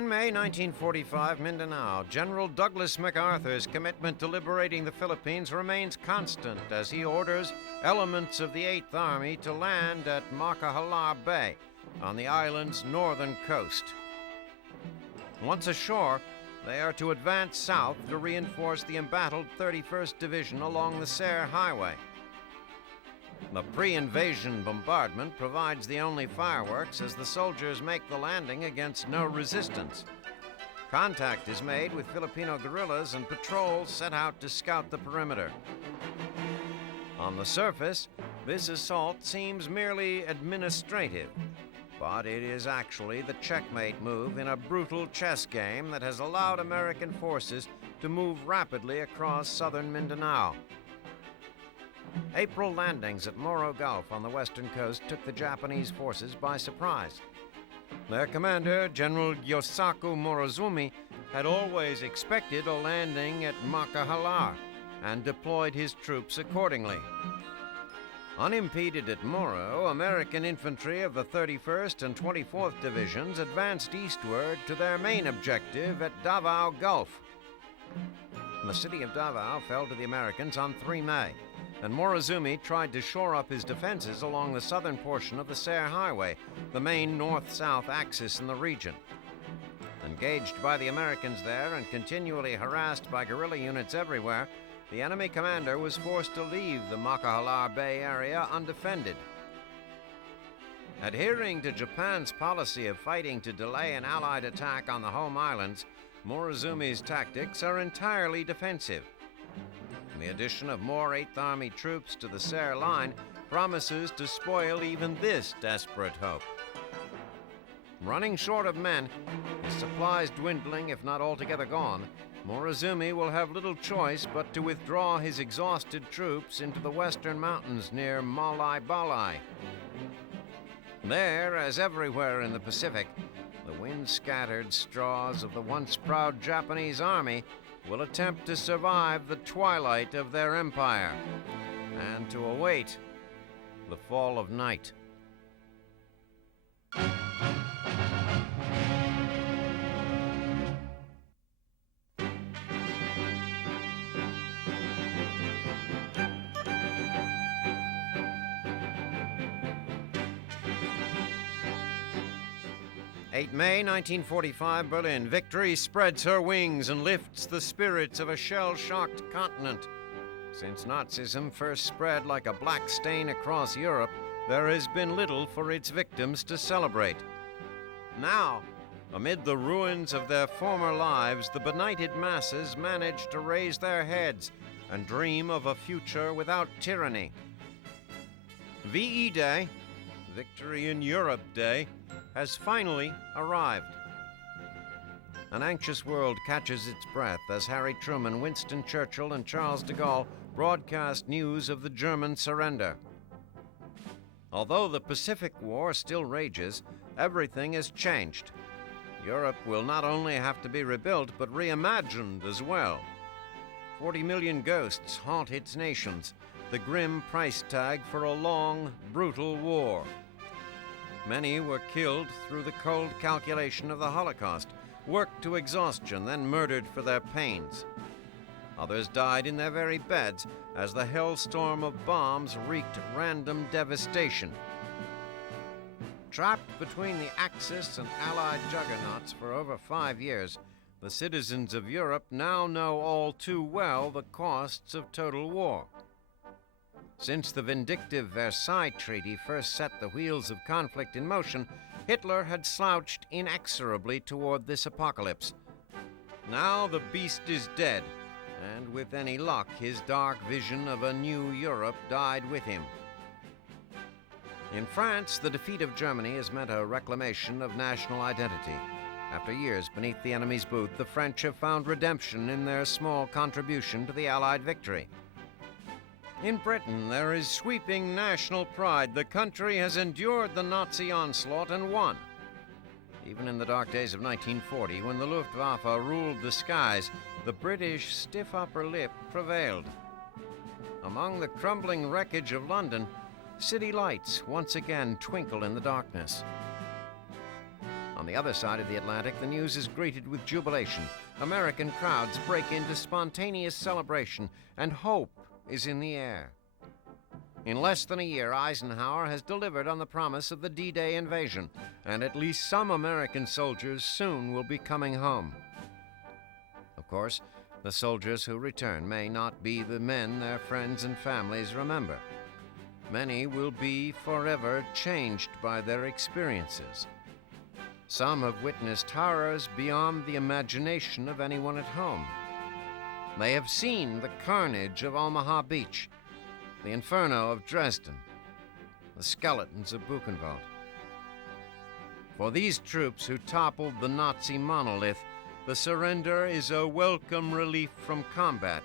May 1945, Mindanao. General Douglas MacArthur's commitment to liberating the Philippines remains constant as he orders elements of the 8th Army to land at Macaljar Bay on the island's northern coast. Once ashore, they are to advance south to reinforce the embattled 31st Division along the Serre Highway. The pre-invasion bombardment provides the only fireworks as the soldiers make the landing against no resistance. Contact is made with Filipino guerrillas and patrols set out to scout the perimeter. On the surface, this assault seems merely administrative, but it is actually the checkmate move in a brutal chess game that has allowed American forces to move rapidly across southern Mindanao. April landings at Moro Gulf on the western coast took the Japanese forces by surprise. Their commander, General Yosaku Morozumi, had always expected a landing at Macaljar and deployed his troops accordingly. Unimpeded at Moro, American infantry of the 31st and 24th Divisions advanced eastward to their main objective at Davao Gulf. The city of Davao fell to the Americans on 3 May, and Morozumi tried to shore up his defenses along the southern portion of the Serre Highway, the main north-south axis in the region. Engaged by the Americans there and continually harassed by guerrilla units everywhere, the enemy commander was forced to leave the Macaljar Bay area undefended. Adhering to Japan's policy of fighting to delay an Allied attack on the home islands, Morozumi's tactics are entirely defensive. The addition of more 8th Army troops to the Serre line promises to spoil even this desperate hope. Running short of men, his supplies dwindling if not altogether gone, Morozumi will have little choice but to withdraw his exhausted troops into the western mountains near Malay-Balay. There, as everywhere in the Pacific, the wind-scattered straws of the once proud Japanese army will attempt to survive the twilight of their empire and to await the fall of night. May 1945, Berlin. Victory spreads her wings and lifts the spirits of a shell-shocked continent. Since Nazism first spread like a black stain across Europe, there has been little for its victims to celebrate. Now, amid the ruins of their former lives, the benighted masses manage to raise their heads and dream of a future without tyranny. VE Day, Victory in Europe Day, has finally arrived. An anxious world catches its breath as Harry Truman, Winston Churchill, and Charles de Gaulle broadcast news of the German surrender. Although the Pacific War still rages, everything has changed. Europe will not only have to be rebuilt, but reimagined as well. 40 million ghosts haunt its nations, the grim price tag for a long, brutal war. Many were killed through the cold calculation of the Holocaust, worked to exhaustion, then murdered for their pains. Others died in their very beds as the hellstorm of bombs wreaked random devastation. Trapped between the Axis and Allied juggernauts for over 5 years, the citizens of Europe now know all too well the costs of total war. Since the vindictive Versailles Treaty first set the wheels of conflict in motion, Hitler had slouched inexorably toward this apocalypse. Now the beast is dead, and with any luck, his dark vision of a new Europe died with him. In France, the defeat of Germany has meant a reclamation of national identity. After years beneath the enemy's boot, the French have found redemption in their small contribution to the Allied victory. In Britain, there is sweeping national pride. The country has endured the Nazi onslaught and won. Even in the dark days of 1940, when the Luftwaffe ruled the skies, the British stiff upper lip prevailed. Among the crumbling wreckage of London, city lights once again twinkle in the darkness. On the other side of the Atlantic, the news is greeted with jubilation. American crowds break into spontaneous celebration, and hope is in the air. In less than a year, Eisenhower has delivered on the promise of the D-Day invasion, and at least some American soldiers soon will be coming home. Of course, the soldiers who return may not be the men their friends and families remember. Many will be forever changed by their experiences. Some have witnessed horrors beyond the imagination of anyone at home. They have seen the carnage of Omaha Beach, the inferno of Dresden, the skeletons of Buchenwald. For these troops who toppled the Nazi monolith, the surrender is a welcome relief from combat,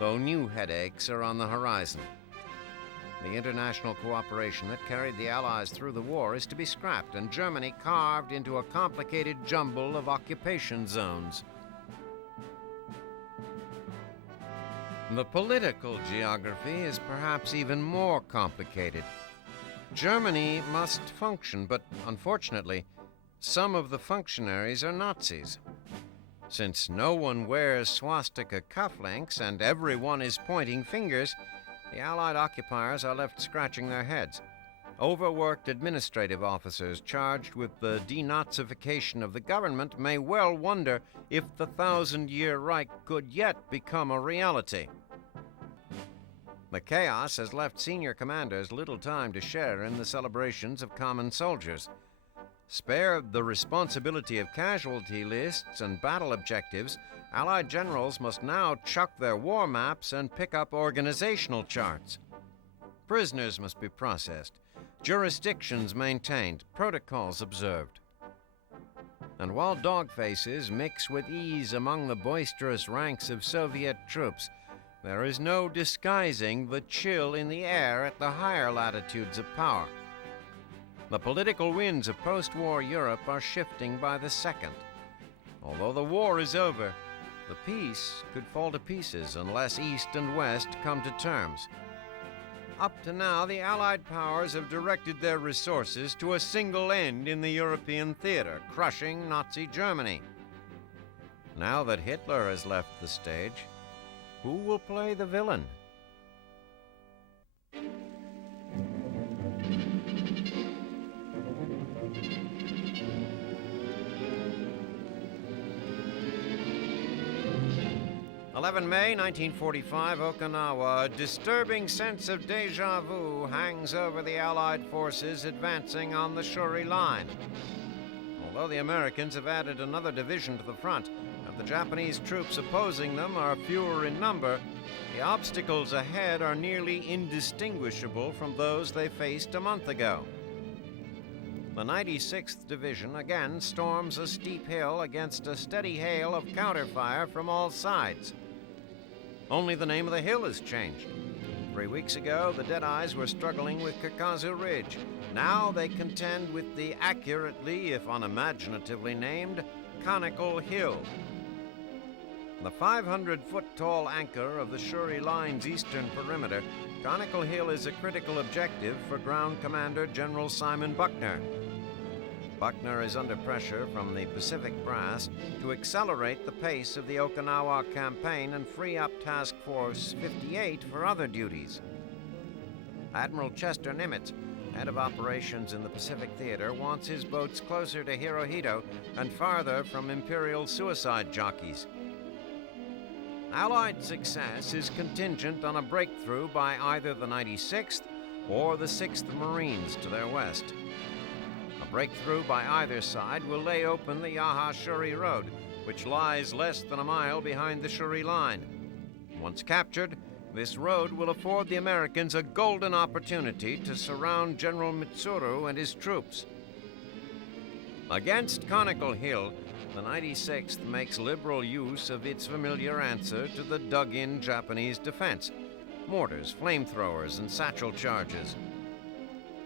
though new headaches are on the horizon. The international cooperation that carried the Allies through the war is to be scrapped, and Germany carved into a complicated jumble of occupation zones. The political geography is perhaps even more complicated. Germany must function, but unfortunately, some of the functionaries are Nazis. Since no one wears swastika cufflinks and everyone is pointing fingers, the Allied occupiers are left scratching their heads. Overworked administrative officers charged with the denazification of the government may well wonder if the 1,000-year Reich could yet become a reality. The chaos has left senior commanders little time to share in the celebrations of common soldiers. Spared the responsibility of casualty lists and battle objectives, Allied generals must now chuck their war maps and pick up organizational charts. Prisoners must be processed, jurisdictions maintained, protocols observed. And while dog faces mix with ease among the boisterous ranks of Soviet troops, there is no disguising the chill in the air at the higher latitudes of power. The political winds of post-war Europe are shifting by the second. Although the war is over, the peace could fall to pieces unless East and West come to terms. Up to now, the Allied powers have directed their resources to a single end in the European theater, crushing Nazi Germany. Now that Hitler has left the stage, who will play the villain? May 1945, Okinawa. A disturbing sense of déjà vu hangs over the Allied forces advancing on the Shuri Line. Although the Americans have added another division to the front, and the Japanese troops opposing them are fewer in number, the obstacles ahead are nearly indistinguishable from those they faced a month ago. The 96th Division again storms a steep hill against a steady hail of counterfire from all sides. Only the name of the hill has changed. 3 weeks ago, the Deadeyes were struggling with Kakazu Ridge. Now they contend with the accurately, if unimaginatively named, Conical Hill. The 500-foot-tall anchor of the Shuri Line's eastern perimeter, Conical Hill is a critical objective for Ground Commander General Simon Buckner. Buckner is under pressure from the Pacific Brass to accelerate the pace of the Okinawa campaign and free up Task Force 58 for other duties. Admiral Chester Nimitz, head of operations in the Pacific Theater, wants his boats closer to Hirohito and farther from Imperial suicide jockeys. Allied success is contingent on a breakthrough by either the 96th or the 6th Marines to their west. A breakthrough by either side will lay open the Yaha-Shuri Road, which lies less than a mile behind the Shuri Line. Once captured, this road will afford the Americans a golden opportunity to surround General Mitsuru and his troops. Against Conical Hill, the 96th makes liberal use of its familiar answer to the dug-in Japanese defense: mortars, flamethrowers, and satchel charges.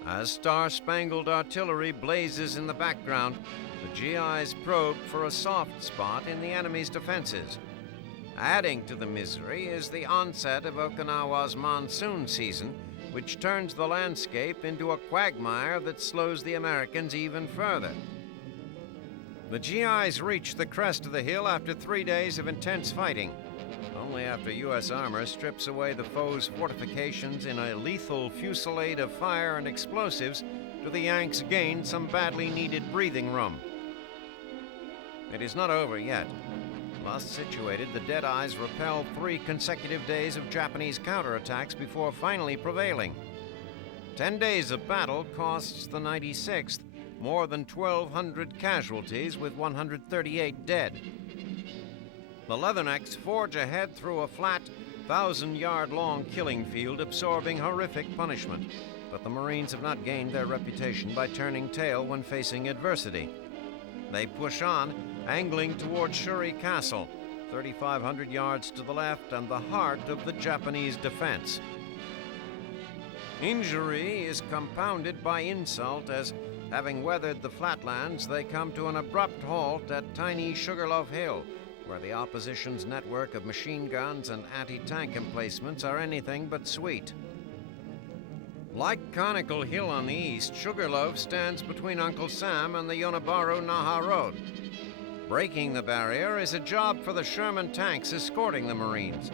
As star-spangled artillery blazes in the background, the GIs probe for a soft spot in the enemy's defenses. Adding to the misery is the onset of Okinawa's monsoon season, which turns the landscape into a quagmire that slows the Americans even further. The GIs reach the crest of the hill after 3 days of intense fighting. Only after U.S. armor strips away the foe's fortifications in a lethal fusillade of fire and explosives do the Yanks gain some badly needed breathing room. It is not over yet. Thus situated, the Deadeyes repel 3 consecutive days of Japanese counterattacks before finally prevailing. 10 days of battle costs the 96th more than 1,200 casualties, with 138 dead. The Leathernecks forge ahead through a flat, 1,000-yard-long killing field, absorbing horrific punishment. But the Marines have not gained their reputation by turning tail when facing adversity. They push on, angling toward Shuri Castle, 3,500 yards to the left and the heart of the Japanese defense. Injury is compounded by insult as, having weathered the flatlands, they come to an abrupt halt at tiny Sugarloaf Hill, where the opposition's network of machine guns and anti-tank emplacements are anything but sweet. Like Conical Hill on the east, Sugarloaf stands between Uncle Sam and the Yonabaru-Naha Road. Breaking the barrier is a job for the Sherman tanks escorting the Marines,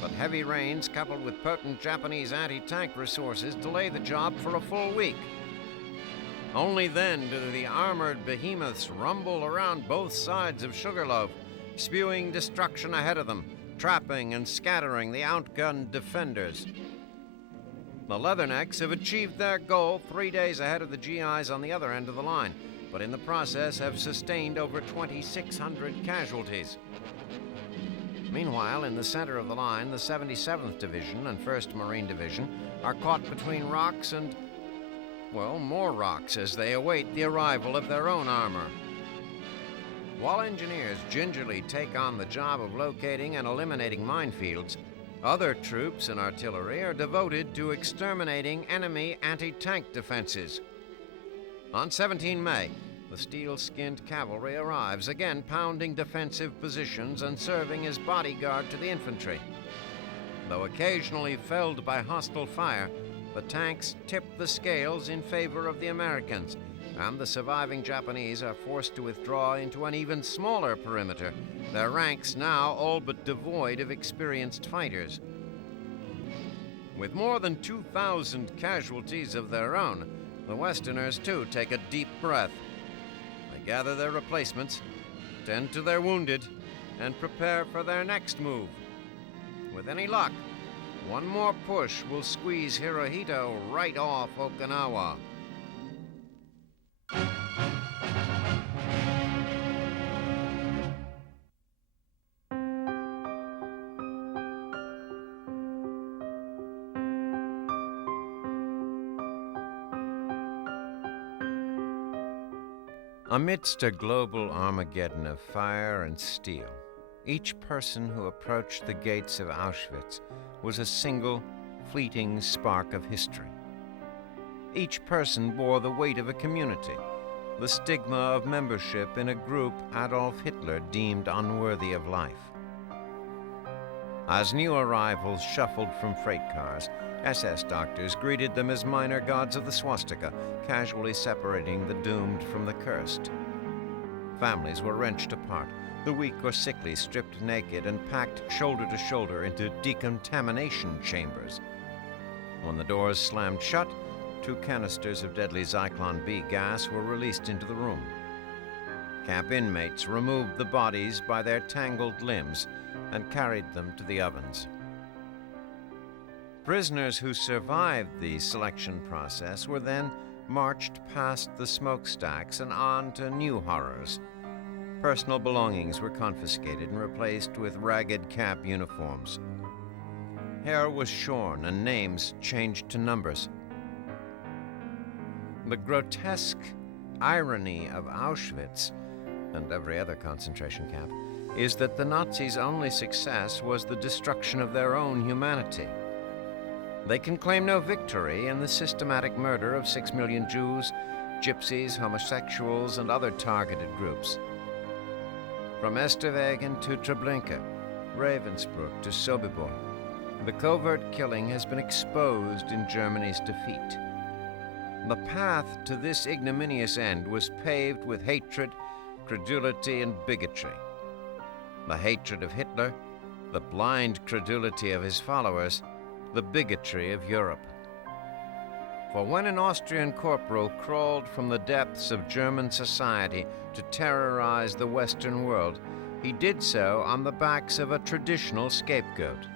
but heavy rains coupled with potent Japanese anti-tank resources delay the job for a full week. Only then do the armored behemoths rumble around both sides of Sugarloaf, spewing destruction ahead of them, trapping and scattering the outgunned defenders. The Leathernecks have achieved their goal 3 days ahead of the GIs on the other end of the line, but in the process have sustained over 2,600 casualties. Meanwhile, in the center of the line, the 77th Division and 1st Marine Division are caught between rocks and, well, more rocks as they await the arrival of their own armor. While engineers gingerly take on the job of locating and eliminating minefields, other troops and artillery are devoted to exterminating enemy anti-tank defenses. On 17 May, the steel-skinned cavalry arrives, again pounding defensive positions and serving as bodyguard to the infantry. Though occasionally felled by hostile fire, the tanks tip the scales in favor of the Americans, and the surviving Japanese are forced to withdraw into an even smaller perimeter, their ranks now all but devoid of experienced fighters. With more than 2,000 casualties of their own, the Westerners too take a deep breath. They gather their replacements, tend to their wounded, and prepare for their next move. With any luck, one more push will squeeze Hirohito right off Okinawa. Amidst a global Armageddon of fire and steel, each person who approached the gates of Auschwitz was a single, fleeting spark of history. Each person bore the weight of a community, the stigma of membership in a group Adolf Hitler deemed unworthy of life. As new arrivals shuffled from freight cars, SS doctors greeted them as minor gods of the swastika, casually separating the doomed from the cursed. Families were wrenched apart, the weak or sickly stripped naked and packed shoulder to shoulder into decontamination chambers. When the doors slammed shut, 2 canisters of deadly Zyklon B gas were released into the room. Camp inmates removed the bodies by their tangled limbs and carried them to the ovens. Prisoners who survived the selection process were then marched past the smokestacks and on to new horrors. Personal belongings were confiscated and replaced with ragged camp uniforms. Hair was shorn and names changed to numbers. The grotesque irony of Auschwitz, and every other concentration camp, is that the Nazis' only success was the destruction of their own humanity. They can claim no victory in the systematic murder of 6 million Jews, gypsies, homosexuals, and other targeted groups. From Esterwegen to Treblinka, Ravensbrück to Sobibor, the covert killing has been exposed in Germany's defeat. The path to this ignominious end was paved with hatred, credulity, and bigotry. The hatred of Hitler, the blind credulity of his followers, the bigotry of Europe. For when an Austrian corporal crawled from the depths of German society to terrorize the Western world, he did so on the backs of a traditional scapegoat,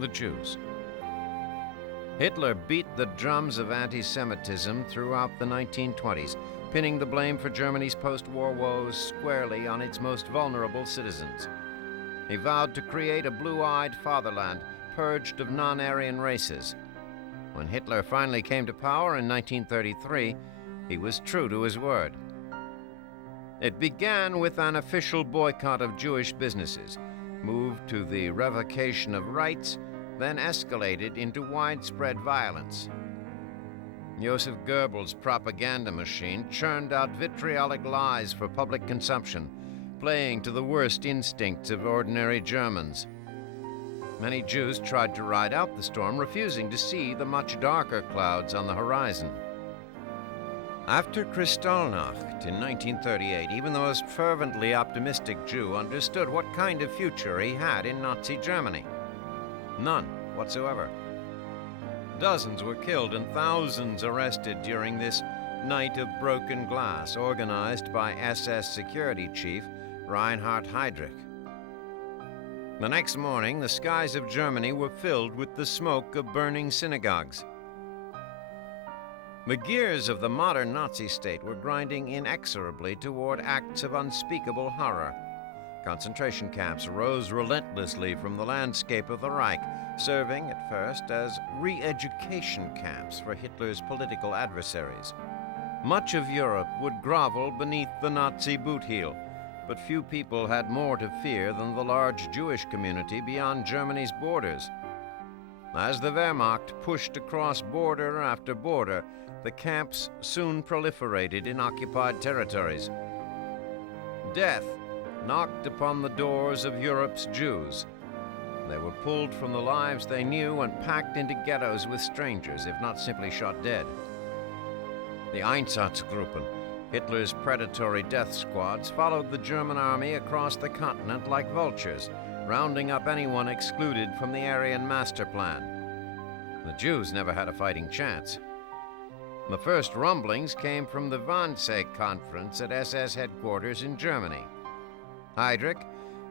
the Jews. Hitler beat the drums of anti-Semitism throughout the 1920s, pinning the blame for Germany's post-war woes squarely on its most vulnerable citizens. He vowed to create a blue-eyed fatherland purged of non-Aryan races. When Hitler finally came to power in 1933, he was true to his word. It began with an official boycott of Jewish businesses, moved to the revocation of rights, then escalated into widespread violence. Joseph Goebbels' propaganda machine churned out vitriolic lies for public consumption, playing to the worst instincts of ordinary Germans. Many Jews tried to ride out the storm, refusing to see the much darker clouds on the horizon. After Kristallnacht in 1938, even the most fervently optimistic Jew understood what kind of future he had in Nazi Germany. None whatsoever. Dozens were killed and thousands arrested during this night of broken glass, organized by SS security chief Reinhard Heydrich. The next morning, the skies of Germany were filled with the smoke of burning synagogues. The gears of the modern Nazi state were grinding inexorably toward acts of unspeakable horror. Concentration camps rose relentlessly from the landscape of the Reich, serving at first as re-education camps for Hitler's political adversaries. Much of Europe would grovel beneath the Nazi boot heel, but few people had more to fear than the large Jewish community beyond Germany's borders. As the Wehrmacht pushed across border after border, the camps soon proliferated in occupied territories. Death knocked upon the doors of Europe's Jews. They were pulled from the lives they knew and packed into ghettos with strangers, if not simply shot dead. The Einsatzgruppen, Hitler's predatory death squads, followed the German army across the continent like vultures, rounding up anyone excluded from the Aryan master plan. The Jews never had a fighting chance. The first rumblings came from the Wannsee Conference at SS headquarters in Germany. Heydrich,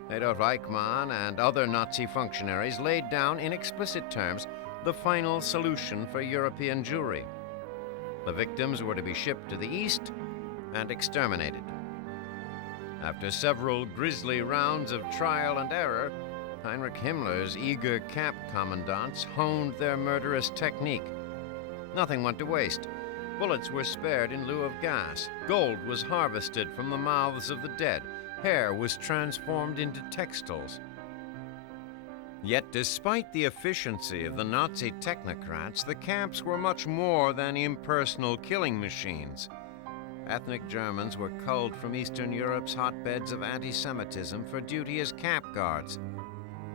Adolf Eichmann, and other Nazi functionaries laid down in explicit terms the final solution for European Jewry. The victims were to be shipped to the east and exterminated. After several grisly rounds of trial and error, Heinrich Himmler's eager camp commandants honed their murderous technique. Nothing went to waste. Bullets were spared in lieu of gas. Gold was harvested from the mouths of the dead. Hair was transformed into textiles. Yet despite the efficiency of the Nazi technocrats, the camps were much more than impersonal killing machines. Ethnic Germans were culled from Eastern Europe's hotbeds of anti-Semitism for duty as camp guards.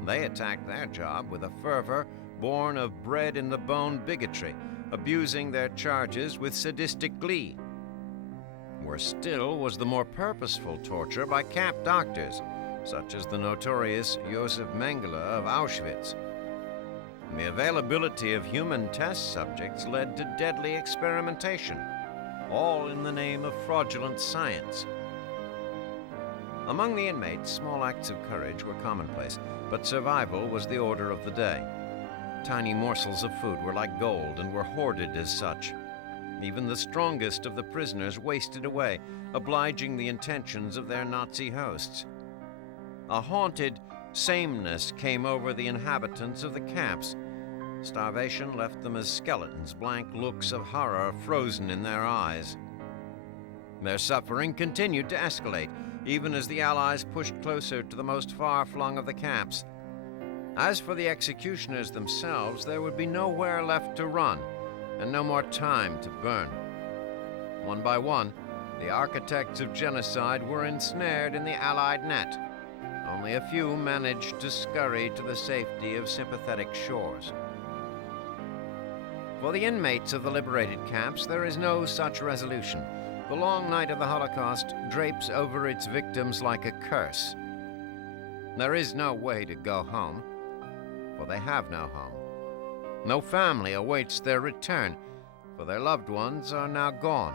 They attacked their job with a fervor born of bred-in-the-bone bigotry, abusing their charges with sadistic glee. Worse still was the more purposeful torture by camp doctors, such as the notorious Josef Mengele of Auschwitz. The availability of human test subjects led to deadly experimentation, all in the name of fraudulent science. Among the inmates, small acts of courage were commonplace, but survival was the order of the day. Tiny morsels of food were like gold and were hoarded as such. Even the strongest of the prisoners wasted away, obliging the intentions of their Nazi hosts. A haunted sameness came over the inhabitants of the camps. Starvation left them as skeletons, blank looks of horror frozen in their eyes. Their suffering continued to escalate, even as the Allies pushed closer to the most far-flung of the camps. As for the executioners themselves, there would be nowhere left to run, and no more time to burn. One by one, the architects of genocide were ensnared in the Allied net. Only a few managed to scurry to the safety of sympathetic shores. For the inmates of the liberated camps, there is no such resolution. The long night of the Holocaust drapes over its victims like a curse. There is no way to go home, for they have no home. No family awaits their return, for their loved ones are now gone.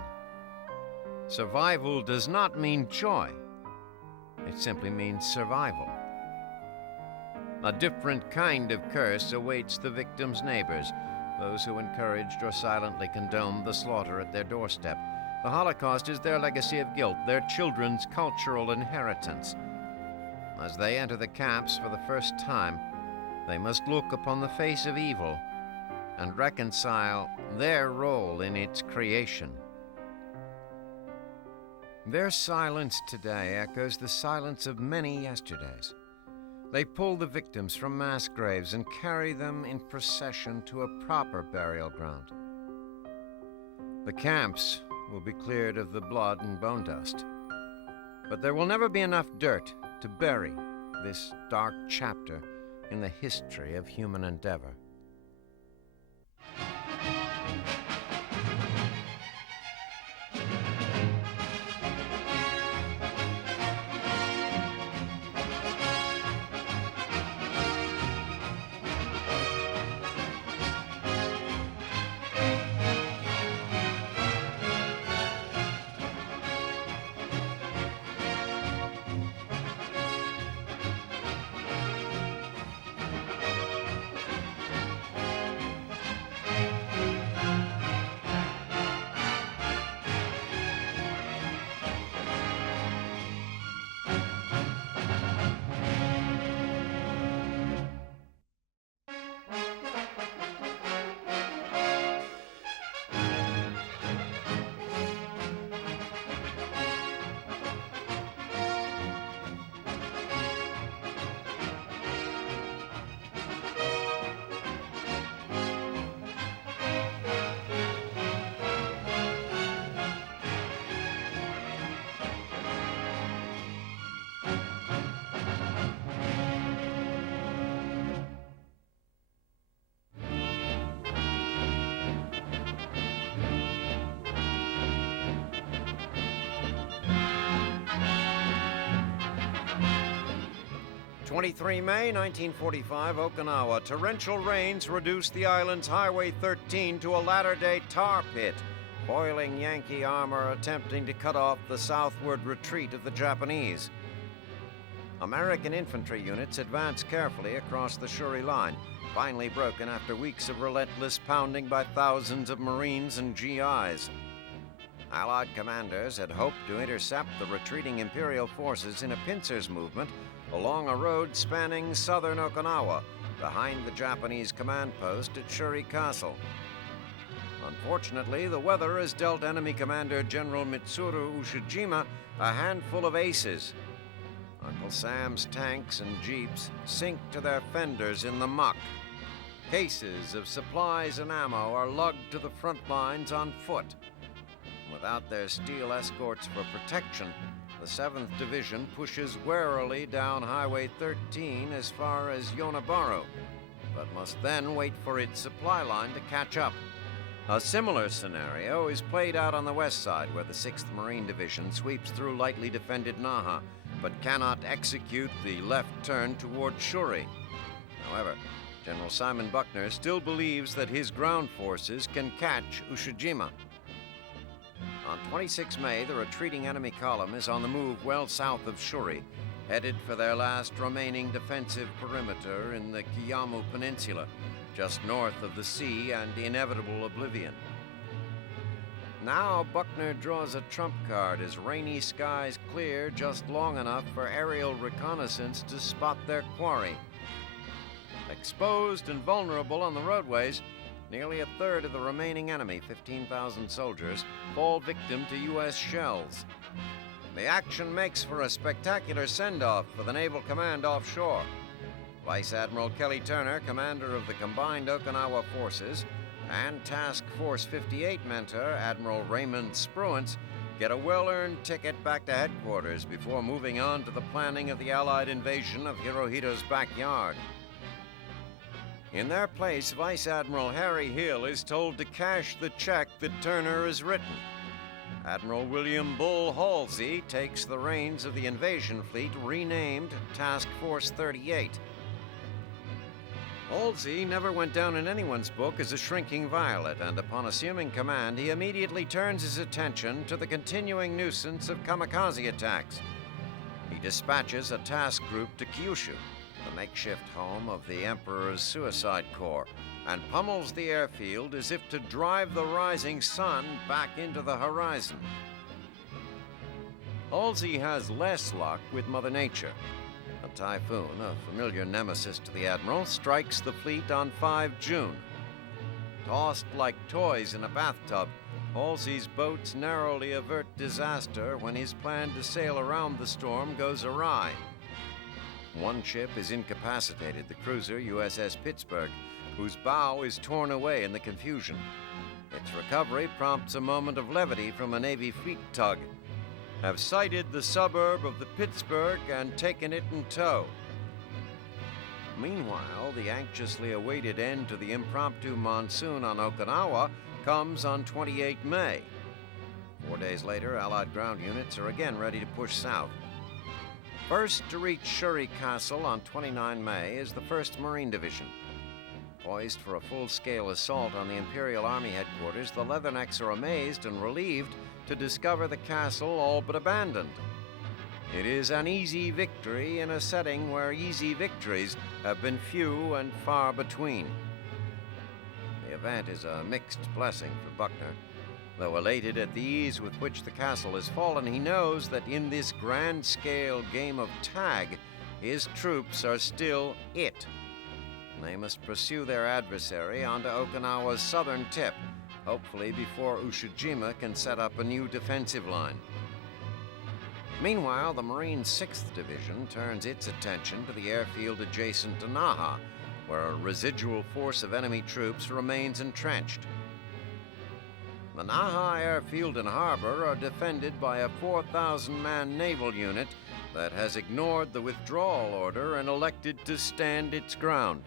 Survival does not mean joy. It simply means survival. A different kind of curse awaits the victims' neighbors, those who encouraged or silently condoned the slaughter at their doorstep. The Holocaust is their legacy of guilt, their children's cultural inheritance. As they enter the camps for the first time, they must look upon the face of evil and reconcile their role in its creation. Their silence today echoes the silence of many yesterdays. They pull the victims from mass graves and carry them in procession to a proper burial ground. The camps will be cleared of the blood and bone dust, but there will never be enough dirt to bury this dark chapter in the history of human endeavor. May 23, 1945, Okinawa. Torrential rains reduced the island's Highway 13 to a latter-day tar pit. Boiling Yankee armor attempting to cut off the southward retreat of the Japanese. American infantry units advanced carefully across the Shuri line, finally broken after weeks of relentless pounding by thousands of Marines and GIs. Allied commanders had hoped to intercept the retreating Imperial forces in a pincers movement along a road spanning southern Okinawa, behind the Japanese command post at Shuri Castle. Unfortunately, the weather has dealt enemy commander General Mitsuru Ushijima a handful of aces. Uncle Sam's tanks and jeeps sink to their fenders in the muck. Cases of supplies and ammo are lugged to the front lines on foot. Without their steel escorts for protection, the 7th Division pushes warily down Highway 13 as far as Yonabaru, but must then wait for its supply line to catch up. A similar scenario is played out on the west side, where the 6th Marine Division sweeps through lightly defended Naha, but cannot execute the left turn toward Shuri. However, General Simon Buckner still believes that his ground forces can catch Ushijima. On 26 May, the retreating enemy column is on the move well south of Shuri, headed for their last remaining defensive perimeter in the Kiyamu Peninsula, just north of the sea and inevitable oblivion. Now Buckner draws a trump card as rainy skies clear just long enough for aerial reconnaissance to spot their quarry. Exposed and vulnerable on the roadways, nearly a third of the remaining enemy, 15,000 soldiers, fall victim to U.S. shells. The action makes for a spectacular send-off for the Naval Command offshore. Vice Admiral Kelly Turner, commander of the combined Okinawa forces, and Task Force 58 mentor Admiral Raymond Spruance get a well-earned ticket back to headquarters before moving on to the planning of the Allied invasion of Hirohito's backyard. In their place, Vice Admiral Harry Hill is told to cash the check that Turner has written. Admiral William Bull Halsey takes the reins of the invasion fleet renamed Task Force 38. Halsey never went down in anyone's book as a shrinking violet, and upon assuming command, he immediately turns his attention to the continuing nuisance of kamikaze attacks. He dispatches a task group to Kyushu, the makeshift home of the Emperor's Suicide Corps, and pummels the airfield as if to drive the rising sun back into the horizon. Halsey has less luck with Mother Nature. A typhoon, a familiar nemesis to the Admiral, strikes the fleet on 5 June. Tossed like toys in a bathtub, Halsey's boats narrowly avert disaster when his plan to sail around the storm goes awry. One ship is incapacitated, the cruiser USS Pittsburgh, whose bow is torn away in the confusion. Its recovery prompts a moment of levity from a Navy fleet tug. Have sighted the suburb of the Pittsburgh and taken it in tow. Meanwhile, the anxiously awaited end to the impromptu monsoon on Okinawa comes on 28 May. 4 days later, Allied ground units are again ready to push south. First to reach Shuri Castle on 29 May is the 1st Marine Division. Poised for a full-scale assault on the Imperial Army headquarters, the Leathernecks are amazed and relieved to discover the castle all but abandoned. It is an easy victory in a setting where easy victories have been few and far between. The event is a mixed blessing for Buckner. Though elated at the ease with which the castle has fallen, he knows that in this grand-scale game of tag, his troops are still it. They must pursue their adversary onto Okinawa's southern tip, hopefully before Ushijima can set up a new defensive line. Meanwhile, the Marine 6th Division turns its attention to the airfield adjacent to Naha, where a residual force of enemy troops remains entrenched. The Naha Airfield and harbor are defended by a 4,000-man naval unit that has ignored the withdrawal order and elected to stand its ground.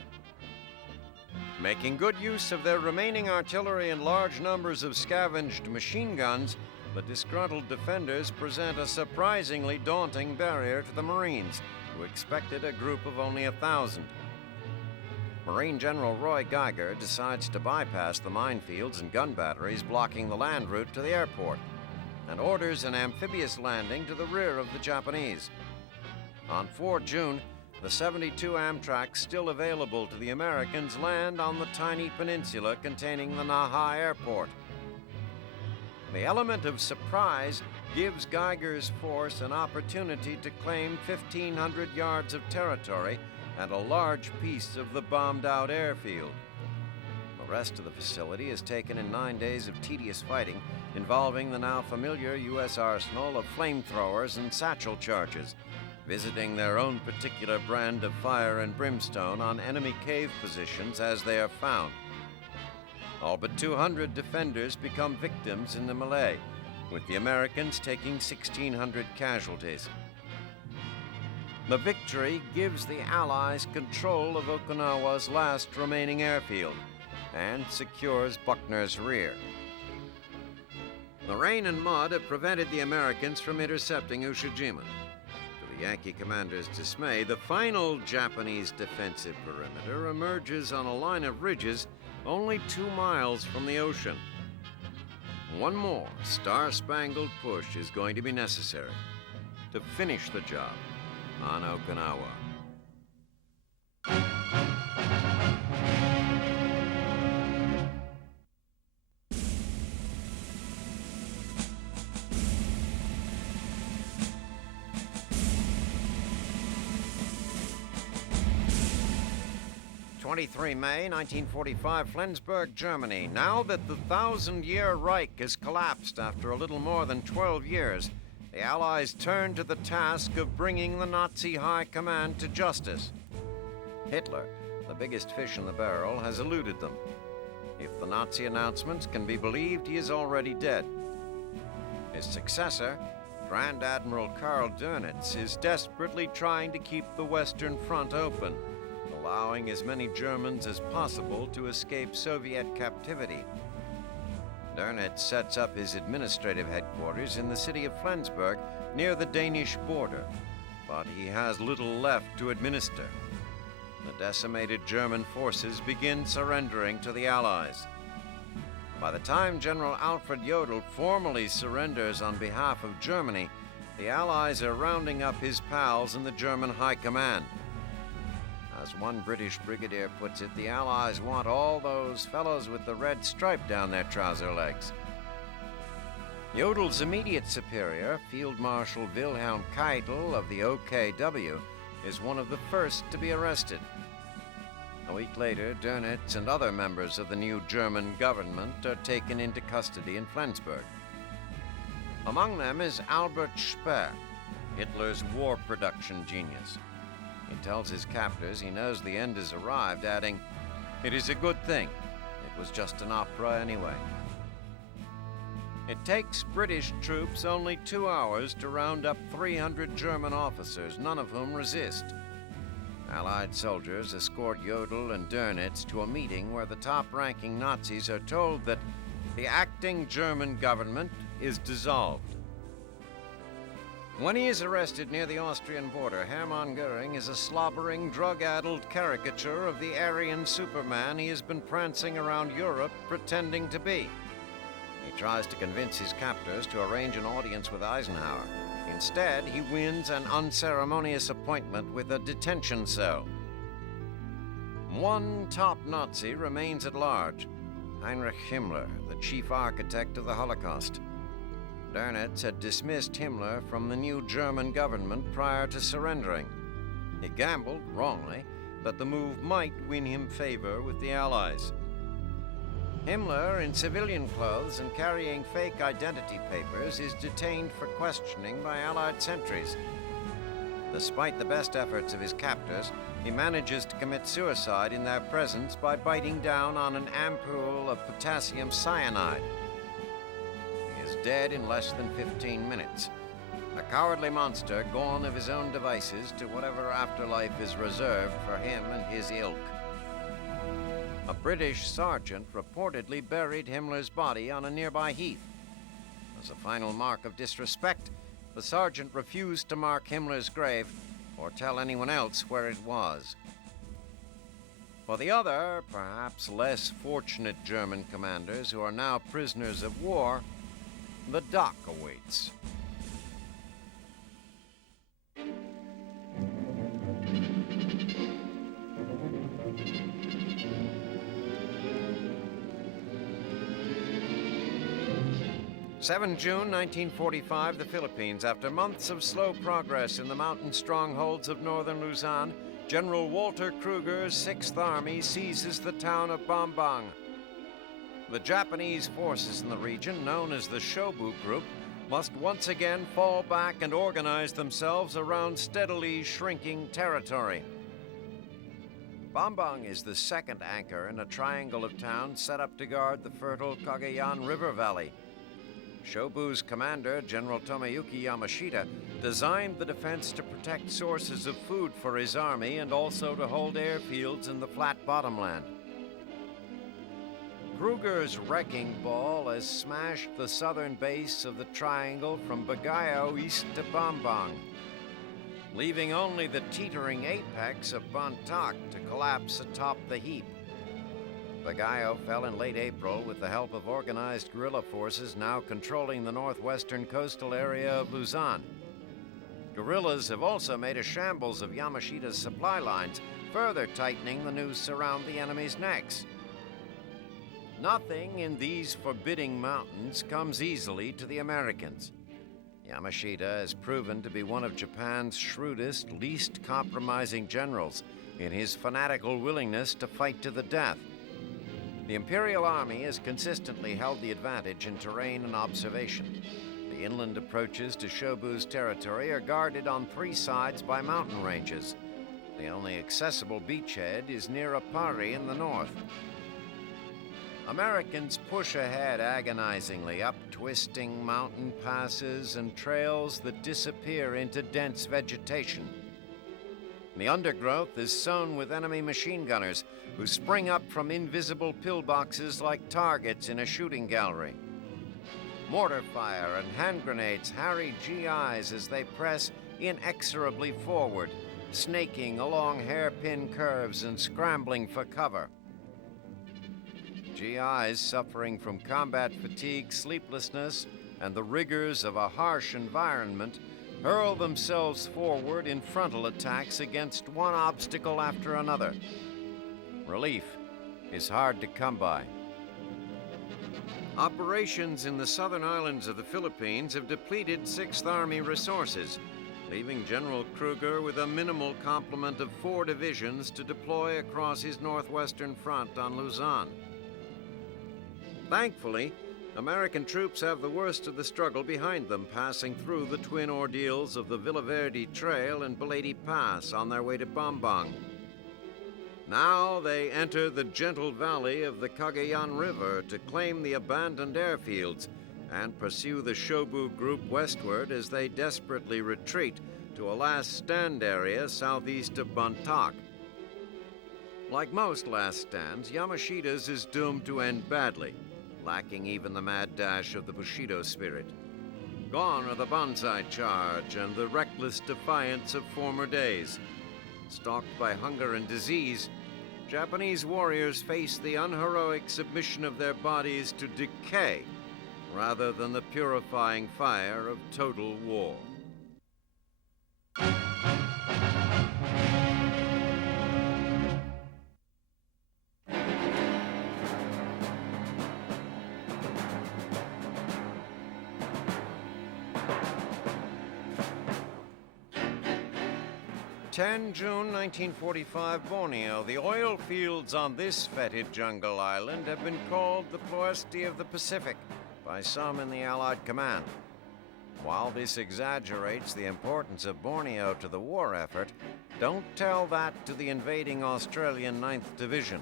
Making good use of their remaining artillery and large numbers of scavenged machine guns, the disgruntled defenders present a surprisingly daunting barrier to the Marines, who expected a group of only 1,000. Marine General Roy Geiger decides to bypass the minefields and gun batteries blocking the land route to the airport, and orders an amphibious landing to the rear of the Japanese. On 4 June, the 72 Amtraks still available to the Americans land on the tiny peninsula containing the Naha Airport. The element of surprise gives Geiger's force an opportunity to claim 1,500 yards of territory and a large piece of the bombed-out airfield. The rest of the facility is taken in 9 days of tedious fighting, involving the now familiar U.S. arsenal of flamethrowers and satchel charges, visiting their own particular brand of fire and brimstone on enemy cave positions as they are found. All but 200 defenders become victims in the melee, with the Americans taking 1,600 casualties. The victory gives the Allies control of Okinawa's last remaining airfield and secures Buckner's rear. The rain and mud have prevented the Americans from intercepting Ushijima. To the Yankee commander's dismay, the final Japanese defensive perimeter emerges on a line of ridges only 2 miles from the ocean. One more star-spangled push is going to be necessary to finish the job on Okinawa. 23 May 1945, Flensburg, Germany. Now that the 1,000-year Reich has collapsed after a little more than 12 years, the Allies turn to the task of bringing the Nazi High Command to justice. Hitler, the biggest fish in the barrel, has eluded them. If the Nazi announcements can be believed, he is already dead. His successor, Grand Admiral Karl Dönitz, is desperately trying to keep the Western Front open, allowing as many Germans as possible to escape Soviet captivity. Dönitz sets up his administrative headquarters in the city of Flensburg, near the Danish border, but he has little left to administer. The decimated German forces begin surrendering to the Allies. By the time General Alfred Jodl formally surrenders on behalf of Germany, the Allies are rounding up his pals in the German High Command. As one British brigadier puts it, the Allies want all those fellows with the red stripe down their trouser legs. Jodl's immediate superior, Field Marshal Wilhelm Keitel of the OKW, is one of the first to be arrested. A week later, Dönitz and other members of the new German government are taken into custody in Flensburg. Among them is Albert Speer, Hitler's war production genius. He tells his captors he knows the end has arrived, adding, "It is a good thing. It was just an opera anyway." It takes British troops only 2 hours to round up 300 German officers, none of whom resist. Allied soldiers escort Jodl and Dönitz to a meeting where the top-ranking Nazis are told that the acting German government is dissolved. When he is arrested near the Austrian border, Hermann Goering is a slobbering, drug-addled caricature of the Aryan Superman he has been prancing around Europe pretending to be. He tries to convince his captors to arrange an audience with Eisenhower. Instead, he wins an unceremonious appointment with a detention cell. One top Nazi remains at large, Heinrich Himmler, the chief architect of the Holocaust. Dönitz had dismissed Himmler from the new German government prior to surrendering. He gambled, wrongly, that the move might win him favor with the Allies. Himmler, in civilian clothes and carrying fake identity papers, is detained for questioning by Allied sentries. Despite the best efforts of his captors, he manages to commit suicide in their presence by biting down on an ampoule of potassium cyanide. He is dead in less than 15 minutes. A cowardly monster gone of his own devices to whatever afterlife is reserved for him and his ilk. A British sergeant reportedly buried Himmler's body on a nearby heath. As a final mark of disrespect, the sergeant refused to mark Himmler's grave or tell anyone else where it was. For the other, perhaps less fortunate German commanders who are now prisoners of war, the dock awaits. June 1945, the Philippines. After months of slow progress in the mountain strongholds of northern Luzon, General Walter Kruger's 6th Army seizes the town of Bambang. The Japanese forces in the region, known as the Shobu Group, must once again fall back and organize themselves around steadily shrinking territory. Bambang is the second anchor in a triangle of towns set up to guard the fertile Cagayan River Valley. Shobu's commander, General Tomoyuki Yamashita, designed the defense to protect sources of food for his army and also to hold airfields in the flat bottomland. Kruger's wrecking ball has smashed the southern base of the triangle from Bagayo east to Bambang, leaving only the teetering apex of Bantak to collapse atop the heap. Bagayo fell in late April with the help of organized guerrilla forces now controlling the northwestern coastal area of Luzon. Guerrillas have also made a shambles of Yamashita's supply lines, further tightening the noose around the enemy's necks. Nothing in these forbidding mountains comes easily to the Americans. Yamashita has proven to be one of Japan's shrewdest, least compromising generals in his fanatical willingness to fight to the death. The Imperial Army has consistently held the advantage in terrain and observation. The inland approaches to Shobu's territory are guarded on 3 sides by mountain ranges. The only accessible beachhead is near Apari in the north. Americans push ahead agonizingly up twisting mountain passes and trails that disappear into dense vegetation. The undergrowth is sown with enemy machine gunners who spring up from invisible pillboxes like targets in a shooting gallery. Mortar fire and hand grenades harry GIs as they press inexorably forward, snaking along hairpin curves and scrambling for cover. GIs suffering from combat fatigue, sleeplessness, and the rigors of a harsh environment hurl themselves forward in frontal attacks against one obstacle after another. Relief is hard to come by. Operations in the southern islands of the Philippines have depleted 6th Army resources, leaving General Kruger with a minimal complement of 4 divisions to deploy across his northwestern front on Luzon. Thankfully, American troops have the worst of the struggle behind them, passing through the twin ordeals of the Liberated Trail and Balete Pass on their way to Bambang. Now they enter the gentle valley of the Cagayan River to claim the abandoned airfields and pursue the Shobu group westward as they desperately retreat to a last stand area southeast of Bantak. Like most last stands, Yamashita's is doomed to end badly, lacking even the mad dash of the Bushido spirit. Gone are the banzai charge and the reckless defiance of former days. Stalked by hunger and disease, Japanese warriors face the unheroic submission of their bodies to decay rather than the purifying fire of total war. 10 June 1945, Borneo. The oil fields on this fetid jungle island have been called the Ploesti of the Pacific by some in the Allied command. While this exaggerates the importance of Borneo to the war effort, don't tell that to the invading Australian 9th Division.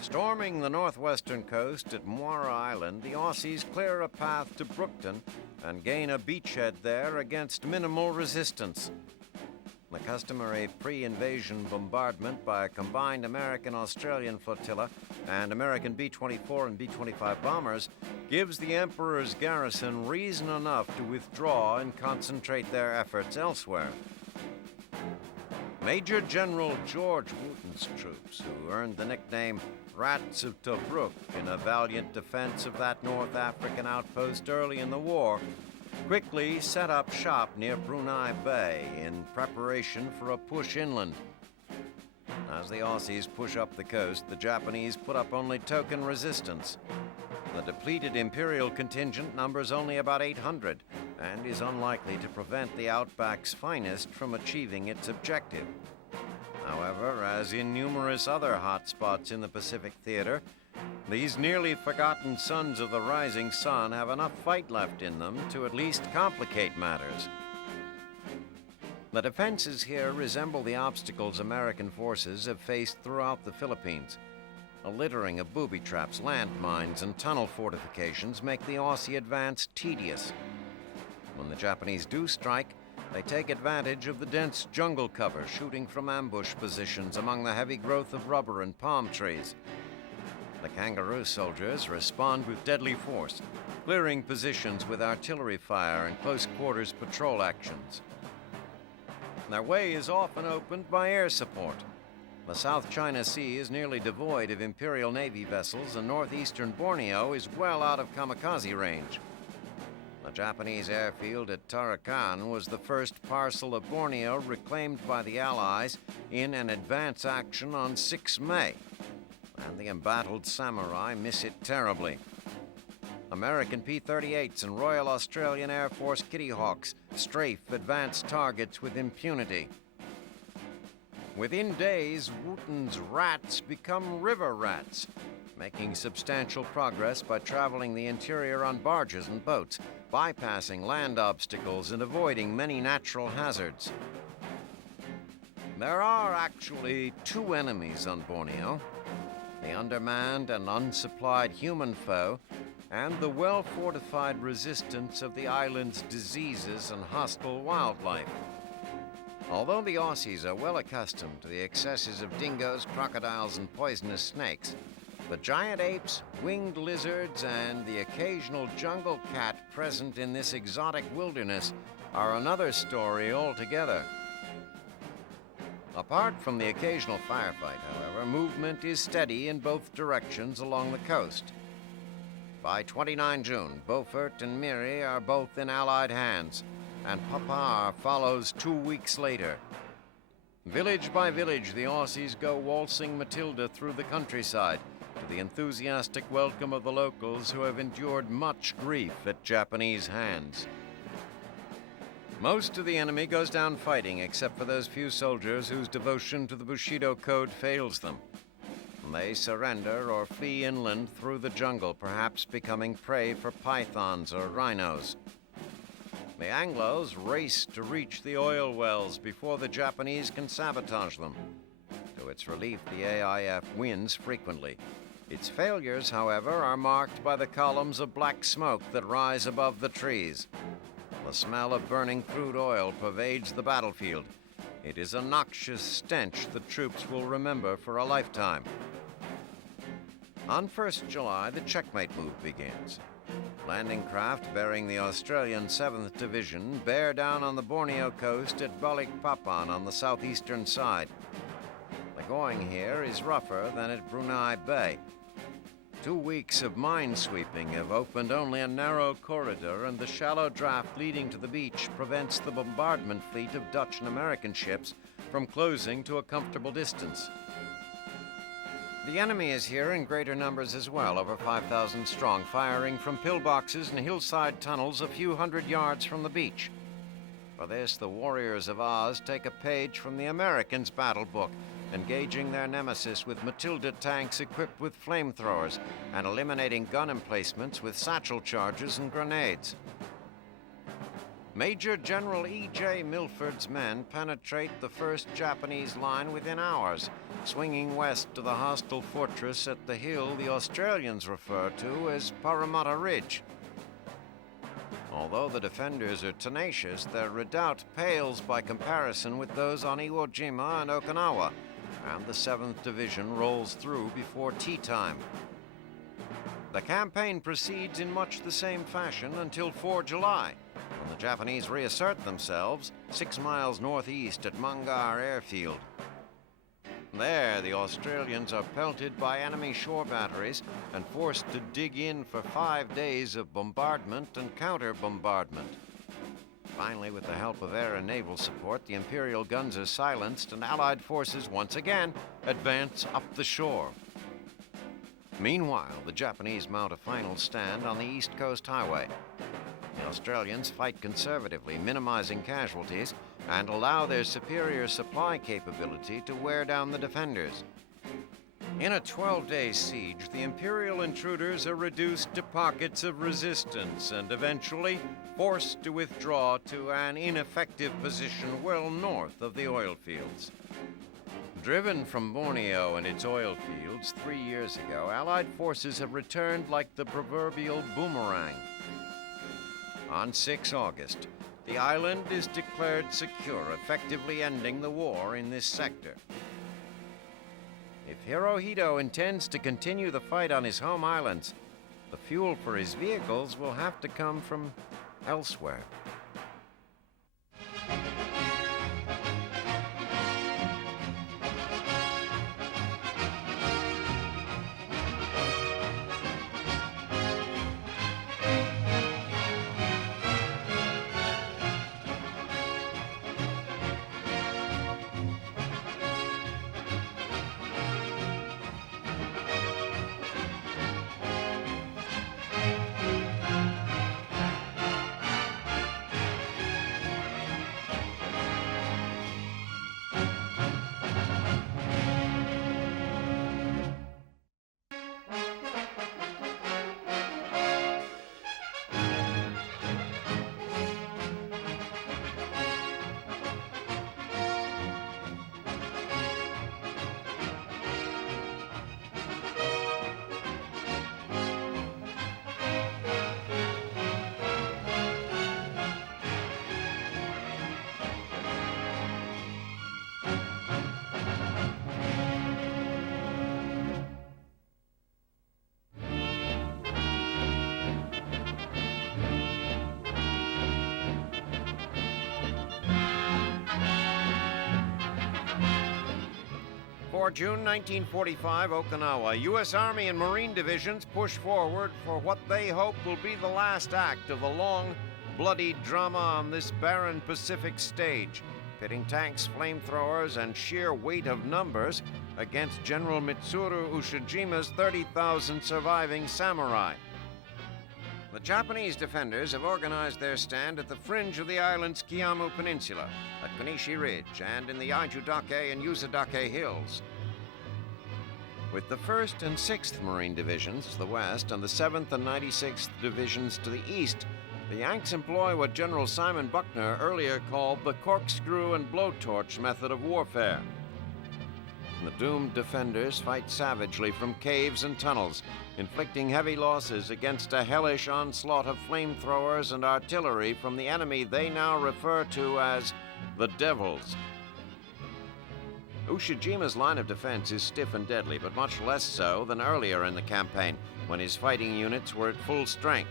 Storming the northwestern coast at Moara Island, the Aussies clear a path to Brookton and gain a beachhead there against minimal resistance. The customary pre-invasion bombardment by a combined American-Australian flotilla and American B-24 and B-25 bombers gives the Emperor's garrison reason enough to withdraw and concentrate their efforts elsewhere. Major General George Wooten's troops, who earned the nickname Rats of Tobruk in a valiant defense of that North African outpost early in the war, quickly set up shop near Brunei Bay in preparation for a push inland. As the Aussies push up the coast, the Japanese put up only token resistance. The depleted Imperial contingent numbers only about 800 and is unlikely to prevent the Outback's finest from achieving its objective. However, as in numerous other hotspots in the Pacific Theater, these nearly forgotten sons of the rising sun have enough fight left in them to at least complicate matters. The defenses here resemble the obstacles American forces have faced throughout the Philippines. A littering of booby traps, landmines, and tunnel fortifications make the Aussie advance tedious. When the Japanese do strike, they take advantage of the dense jungle cover, shooting from ambush positions among the heavy growth of rubber and palm trees. The kangaroo soldiers respond with deadly force, clearing positions with artillery fire and close-quarters patrol actions. Their way is often opened by air support. The South China Sea is nearly devoid of Imperial Navy vessels, and northeastern Borneo is well out of kamikaze range. The Japanese airfield at Tarakan was the first parcel of Borneo reclaimed by the Allies in an advance action on 6 May. And the embattled samurai miss it terribly. American P-38s and Royal Australian Air Force Kitty Hawks strafe advanced targets with impunity. Within days, Wooten's rats become river rats, making substantial progress by traveling the interior on barges and boats, bypassing land obstacles and avoiding many natural hazards. There are actually two enemies on Borneo: the undermanned and unsupplied human foe, and the well-fortified resistance of the island's diseases and hostile wildlife. Although the Aussies are well accustomed to the excesses of dingoes, crocodiles, and poisonous snakes, the giant apes, winged lizards, and the occasional jungle cat present in this exotic wilderness are another story altogether. Apart from the occasional firefight, however, movement is steady in both directions along the coast. By 29 June, Beaufort and Miri are both in Allied hands, and Papar follows 2 weeks later. Village by village, the Aussies go waltzing Matilda through the countryside to the enthusiastic welcome of the locals who have endured much grief at Japanese hands. Most of the enemy goes down fighting, except for those few soldiers whose devotion to the Bushido Code fails them. They surrender or flee inland through the jungle, perhaps becoming prey for pythons or rhinos. The Anglos race to reach the oil wells before the Japanese can sabotage them. To its relief, the AIF wins frequently. Its failures, however, are marked by the columns of black smoke that rise above the trees. The smell of burning crude oil pervades the battlefield. It is a noxious stench the troops will remember for a lifetime. On 1st July, the checkmate move begins. Landing craft bearing the Australian 7th Division bear down on the Borneo coast at Balikpapan on the southeastern side. The going here is rougher than at Brunei Bay. 2 weeks of minesweeping have opened only a narrow corridor, and the shallow draft leading to the beach prevents the bombardment fleet of Dutch and American ships from closing to a comfortable distance. The enemy is here in greater numbers as well, over 5,000 strong, firing from pillboxes and hillside tunnels a few hundred yards from the beach. For this, the warriors of Oz take a page from the Americans' battle book, engaging their nemesis with Matilda tanks equipped with flamethrowers and eliminating gun emplacements with satchel charges and grenades. Major General E.J. Milford's men penetrate the first Japanese line within hours, swinging west to the hostile fortress at the hill the Australians refer to as Parramatta Ridge. Although the defenders are tenacious, their redoubt pales by comparison with those on Iwo Jima and Okinawa, and the 7th Division rolls through before tea time. The campaign proceeds in much the same fashion until 4 July, when the Japanese reassert themselves 6 miles northeast at Macaljar Airfield. There, the Australians are pelted by enemy shore batteries and forced to dig in for 5 days of bombardment and counter-bombardment. Finally, with the help of air and naval support, the Imperial guns are silenced and Allied forces once again advance up the shore. Meanwhile, the Japanese mount a final stand on the East Coast Highway. The Australians fight conservatively, minimizing casualties, and allow their superior supply capability to wear down the defenders. In a 12-day siege, the Imperial intruders are reduced to pockets of resistance and eventually forced to withdraw to an ineffective position well north of the oil fields. Driven from Borneo and its oil fields 3 years ago, Allied forces have returned like the proverbial boomerang. On 6 August, the island is declared secure, effectively ending the war in this sector. If Hirohito intends to continue the fight on his home islands, the fuel for his vehicles will have to come from elsewhere. 24 June 1945, Okinawa. U.S. Army and Marine divisions push forward for what they hope will be the last act of the long, bloody drama on this barren Pacific stage, pitting tanks, flamethrowers, and sheer weight of numbers against General Mitsuru Ushijima's 30,000 surviving samurai. The Japanese defenders have organized their stand at the fringe of the island's Kiamu Peninsula, at Kunishi Ridge, and in the Yaijudake and Yuzadake Hills. With the 1st and 6th Marine Divisions to the west and the 7th and 96th Divisions to the east, the Yanks employ what General Simon Buckner earlier called the corkscrew and blowtorch method of warfare. The doomed defenders fight savagely from caves and tunnels, inflicting heavy losses against a hellish onslaught of flamethrowers and artillery from the enemy they now refer to as the Devils. Ushijima's line of defense is stiff and deadly, but much less so than earlier in the campaign, when his fighting units were at full strength.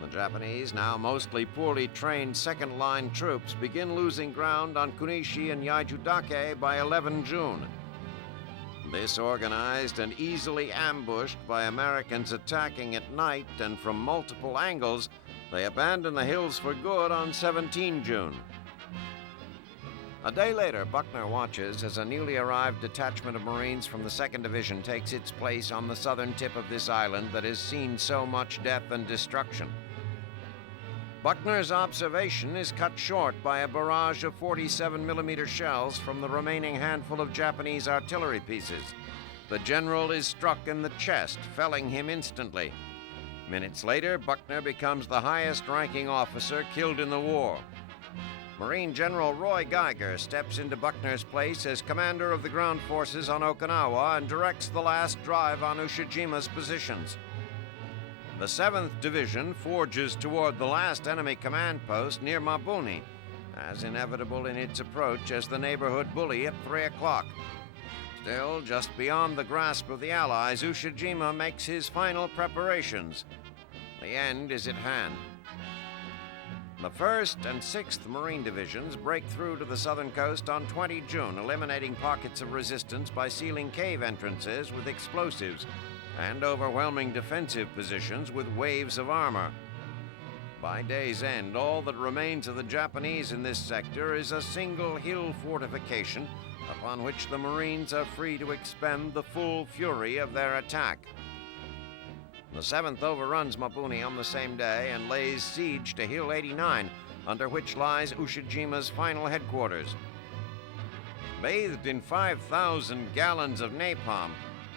The Japanese, now mostly poorly trained second-line troops, begin losing ground on Kunishi and Yaijudake by 11 June. Disorganized and easily ambushed by Americans attacking at night and from multiple angles, they abandon the hills for good on 17 June. A day later, Buckner watches as a newly arrived detachment of Marines from the 2nd Division takes its place on the southern tip of this island that has seen so much death and destruction. Buckner's observation is cut short by a barrage of 47mm shells from the remaining handful of Japanese artillery pieces. The general is struck in the chest, felling him instantly. Minutes later, Buckner becomes the highest-ranking officer killed in the war. Marine General Roy Geiger steps into Buckner's place as commander of the ground forces on Okinawa and directs the last drive on Ushijima's positions. The 7th Division forges toward the last enemy command post near Mabuni, as inevitable in its approach as the neighborhood bully at 3 o'clock. Still, just beyond the grasp of the Allies, Ushijima makes his final preparations. The end is at hand. The 1st and 6th Marine Divisions break through to the southern coast on 20 June, eliminating pockets of resistance by sealing cave entrances with explosives and overwhelming defensive positions with waves of armor. By day's end, all that remains of the Japanese in this sector is a single hill fortification upon which the Marines are free to expend the full fury of their attack. The 7th overruns Mabuni on the same day and lays siege to Hill 89, under which lies Ushijima's final headquarters. Bathed in 5,000 gallons of napalm,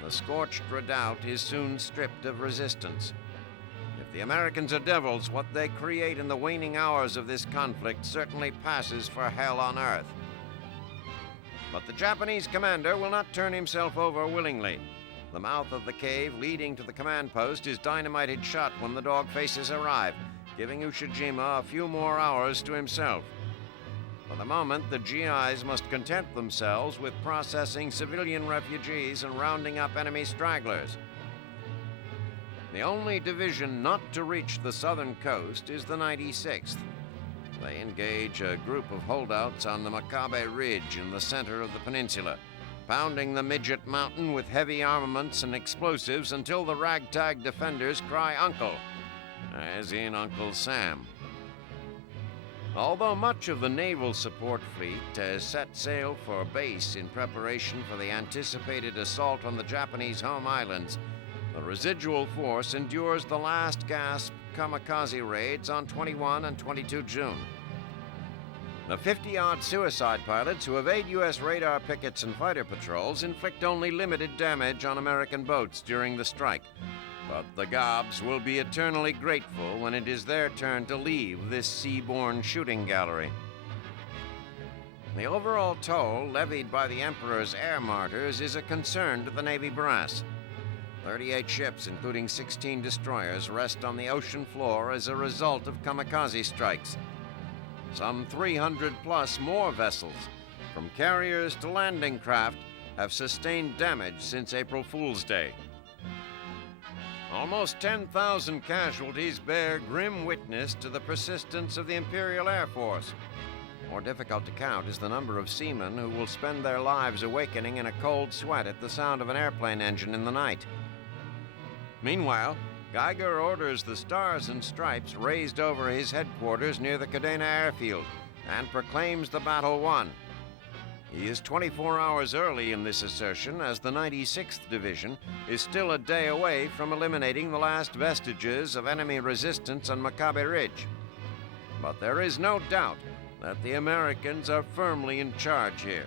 the scorched redoubt is soon stripped of resistance. If the Americans are devils, what they create in the waning hours of this conflict certainly passes for hell on earth. But the Japanese commander will not turn himself over willingly. The mouth of the cave leading to the command post is dynamited shut when the dog faces arrive, giving Ushijima a few more hours to himself. For the moment, the GIs must content themselves with processing civilian refugees and rounding up enemy stragglers. The only division not to reach the southern coast is the 96th. They engage a group of holdouts on the Macaljar Bay Ridge in the center of the peninsula, pounding the Midget Mountain with heavy armaments and explosives until the ragtag defenders cry "Uncle," as in Uncle Sam. Although much of the naval support fleet has set sail for base in preparation for the anticipated assault on the Japanese home islands, the residual force endures the last gasp kamikaze raids on 21 and 22 June. The 50-odd suicide pilots who evade U.S. radar pickets and fighter patrols inflict only limited damage on American boats during the strike. But the Gobs will be eternally grateful when it is their turn to leave this seaborne shooting gallery. The overall toll levied by the Emperor's air martyrs is a concern to the Navy brass. 38 ships, including 16 destroyers, rest on the ocean floor as a result of kamikaze strikes. Some 300-plus more vessels, from carriers to landing craft, have sustained damage since April Fool's Day. Almost 10,000 casualties bear grim witness to the persistence of the Imperial Air Force. More difficult to count is the number of seamen who will spend their lives awakening in a cold sweat at the sound of an airplane engine in the night. Meanwhile, Geiger orders the Stars and Stripes raised over his headquarters near the Naha Airfield and proclaims the battle won. He is 24 hours early in this assertion, as the 96th Division is still a day away from eliminating the last vestiges of enemy resistance on Maccabi Ridge. But there is no doubt that the Americans are firmly in charge here.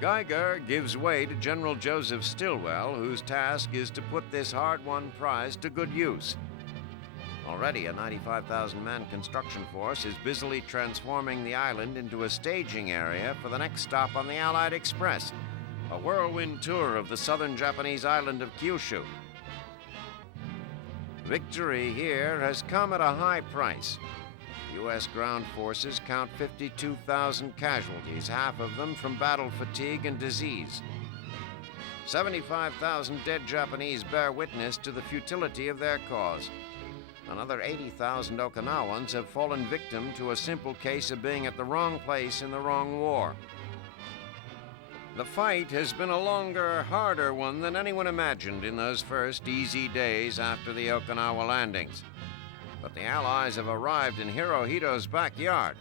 Geiger gives way to General Joseph Stilwell, whose task is to put this hard-won prize to good use. Already, a 95,000-man construction force is busily transforming the island into a staging area for the next stop on the Allied Express, a whirlwind tour of the southern Japanese island of Kyushu. Victory here has come at a high price. U.S. ground forces count 52,000 casualties, half of them from battle fatigue and disease. 75,000 dead Japanese bear witness to the futility of their cause. Another 80,000 Okinawans have fallen victim to a simple case of being at the wrong place in the wrong war. The fight has been a longer, harder one than anyone imagined in those first easy days after the Okinawa landings. But the Allies have arrived in Hirohito's backyard,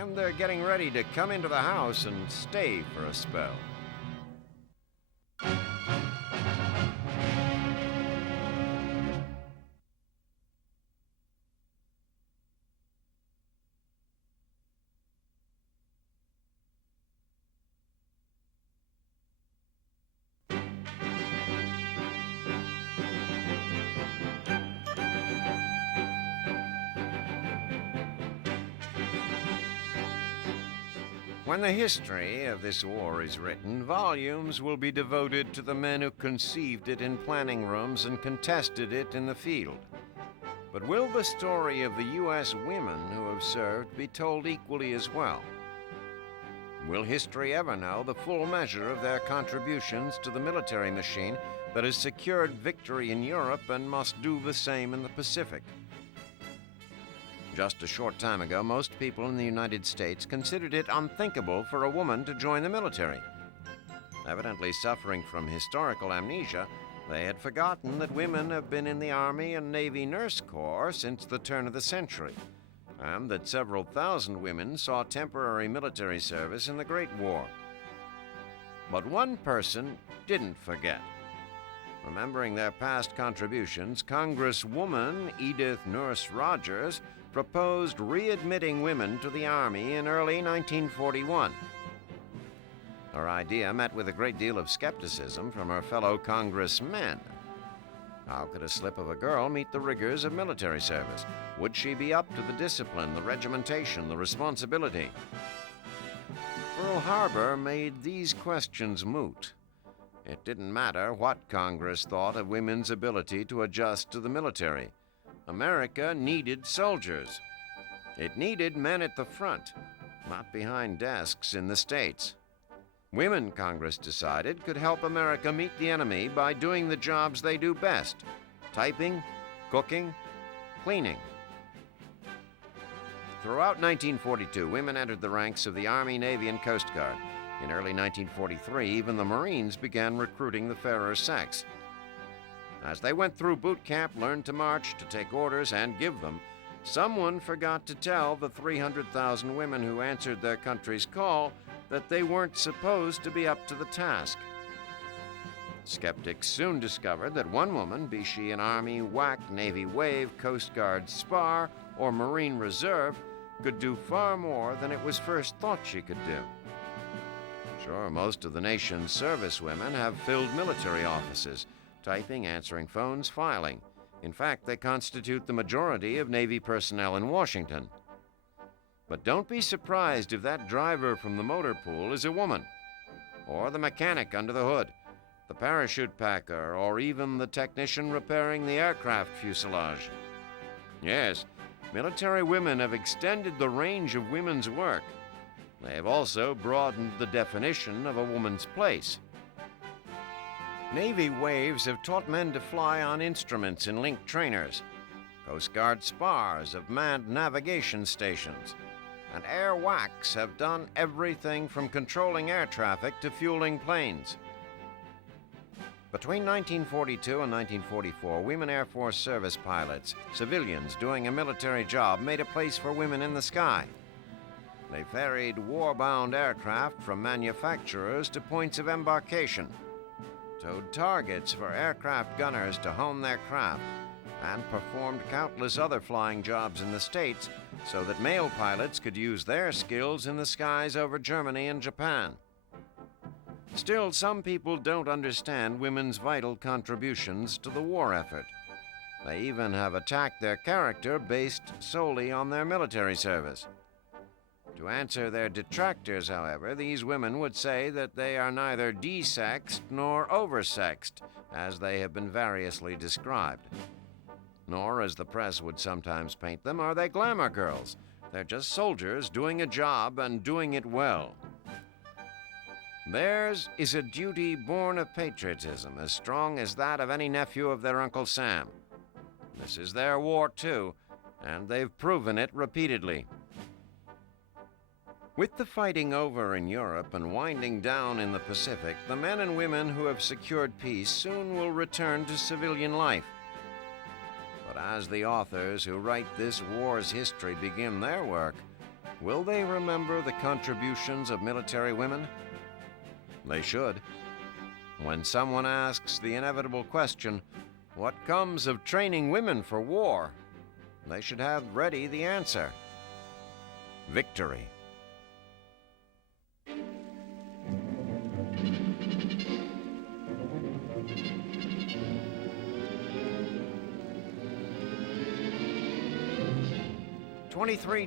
and they're getting ready to come into the house and stay for a spell. When the history of this war is written, volumes will be devoted to the men who conceived it in planning rooms and contested it in the field. But will the story of the U.S. women who have served be told equally as well? Will history ever know the full measure of their contributions to the military machine that has secured victory in Europe and must do the same in the Pacific? Just a short time ago, most people in the United States considered it unthinkable for a woman to join the military. Evidently suffering from historical amnesia, they had forgotten that women have been in the Army and Navy Nurse Corps since the turn of the century, and that several thousand women saw temporary military service in the Great War. But one person didn't forget. Remembering their past contributions, Congresswoman Edith Nurse Rogers proposed readmitting women to the Army in early 1941. Her idea met with a great deal of skepticism from her fellow congressmen. How could a slip of a girl meet the rigors of military service? Would she be up to the discipline, the regimentation, the responsibility? Pearl Harbor made these questions moot. It didn't matter what Congress thought of women's ability to adjust to the military. America needed soldiers. It needed men at the front, not behind desks in the States. Women, Congress decided, could help America meet the enemy by doing the jobs they do best: typing, cooking, cleaning. Throughout 1942, women entered the ranks of the Army, Navy, and Coast Guard. In early 1943, even the Marines began recruiting the fairer sex. As they went through boot camp, learned to march, to take orders, and give them, someone forgot to tell the 300,000 women who answered their country's call that they weren't supposed to be up to the task. Skeptics soon discovered that one woman, be she an Army WAC, Navy WAVE, Coast Guard SPAR, or Marine Reserve, could do far more than it was first thought she could do. Sure, most of the nation's servicewomen have filled military offices, typing, answering phones, filing. In fact, they constitute the majority of Navy personnel in Washington. But don't be surprised if that driver from the motor pool is a woman, or the mechanic under the hood, the parachute packer, or even the technician repairing the aircraft fuselage. Yes, military women have extended the range of women's work. They have also broadened the definition of a woman's place. Navy waves have taught men to fly on instruments in linked trainers. Coast Guard spars have manned navigation stations. and air WACs have done everything from controlling air traffic to fueling planes. Between 1942 and 1944, women Air Force service pilots, civilians doing a military job, made a place for women in the sky. They ferried war-bound aircraft from manufacturers to points of embarkation, towed targets for aircraft gunners to hone their craft, and performed countless other flying jobs in the States so that male pilots could use their skills in the skies over Germany and Japan. Still, some people don't understand women's vital contributions to the war effort. They even have attacked their character based solely on their military service. To answer their detractors, however, these women would say that they are neither desexed nor oversexed, as they have been variously described. Nor, as the press would sometimes paint them, are they glamour girls. They're just soldiers doing a job and doing it well. Theirs is a duty born of patriotism, as strong as that of any nephew of their Uncle Sam. This is their war, too, and they've proven it repeatedly. With the fighting over in Europe and winding down in the Pacific, the men and women who have secured peace soon will return to civilian life. But as the authors who write this war's history begin their work, will they remember the contributions of military women? They should. When someone asks the inevitable question, what comes of training women for war? They should have ready the answer: victory.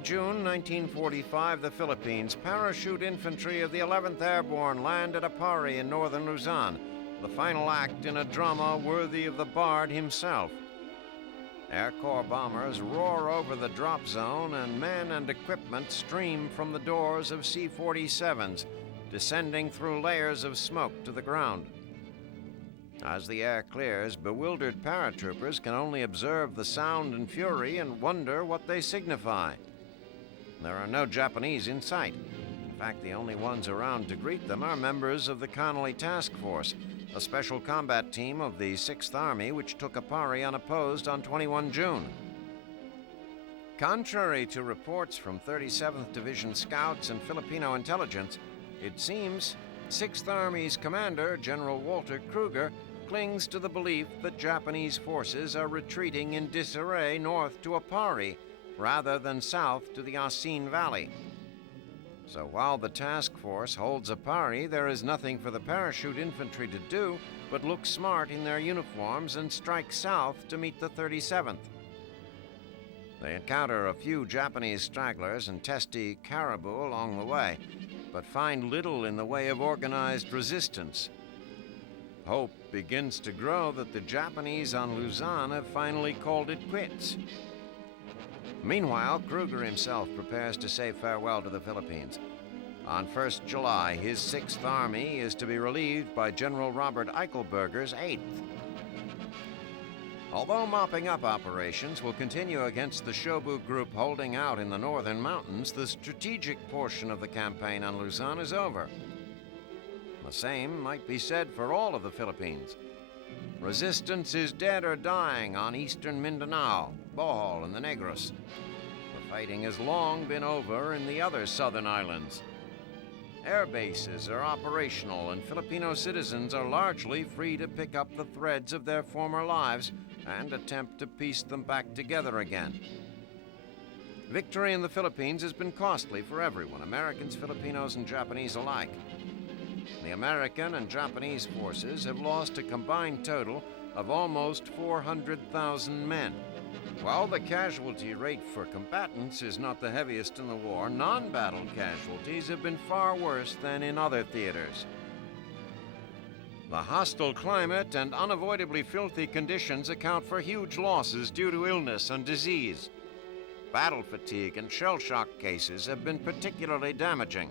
June 1945, the Philippines. Parachute infantry of the 11th Airborne land at Apari in northern Luzon, the final act in a drama worthy of the Bard himself. Air Corps bombers roar over the drop zone, and men and equipment stream from the doors of C-47s, descending through layers of smoke to the ground. As the air clears, bewildered paratroopers can only observe the sound and fury and wonder what they signify. There are no Japanese in sight. In fact, the only ones around to greet them are members of the Connolly Task Force, a special combat team of the 6th Army which took Apari unopposed on 21 June. Contrary to reports from 37th Division Scouts and Filipino intelligence, it seems 6th Army's commander, General Walter Kruger, clings to the belief that Japanese forces are retreating in disarray north to Apari, rather than south to the Asin Valley. So while the task force holds Apari, there is nothing for the parachute infantry to do but look smart in their uniforms and strike south to meet the 37th. They encounter a few Japanese stragglers and testy caribou along the way, but find little in the way of organized resistance. Hope begins to grow that the Japanese on Luzon have finally called it quits. Meanwhile, Kruger himself prepares to say farewell to the Philippines. On 1st July, his 6th Army is to be relieved by General Robert Eichelberger's 8th. Although mopping up operations will continue against the Shobu group holding out in the northern mountains, the strategic portion of the campaign on Luzon is over. The same might be said for all of the Philippines. Resistance is dead or dying on eastern Mindanao, Bohol, and the Negros. The fighting has long been over in the other southern islands. Air bases are operational, and Filipino citizens are largely free to pick up the threads of their former lives and attempt to piece them back together again. Victory in the Philippines has been costly for everyone, Americans, Filipinos, and Japanese alike. The American and Japanese forces have lost a combined total of almost 400,000 men. While the casualty rate for combatants is not the heaviest in the war, non-battle casualties have been far worse than in other theaters. The hostile climate and unavoidably filthy conditions account for huge losses due to illness and disease. Battle fatigue and shell shock cases have been particularly damaging.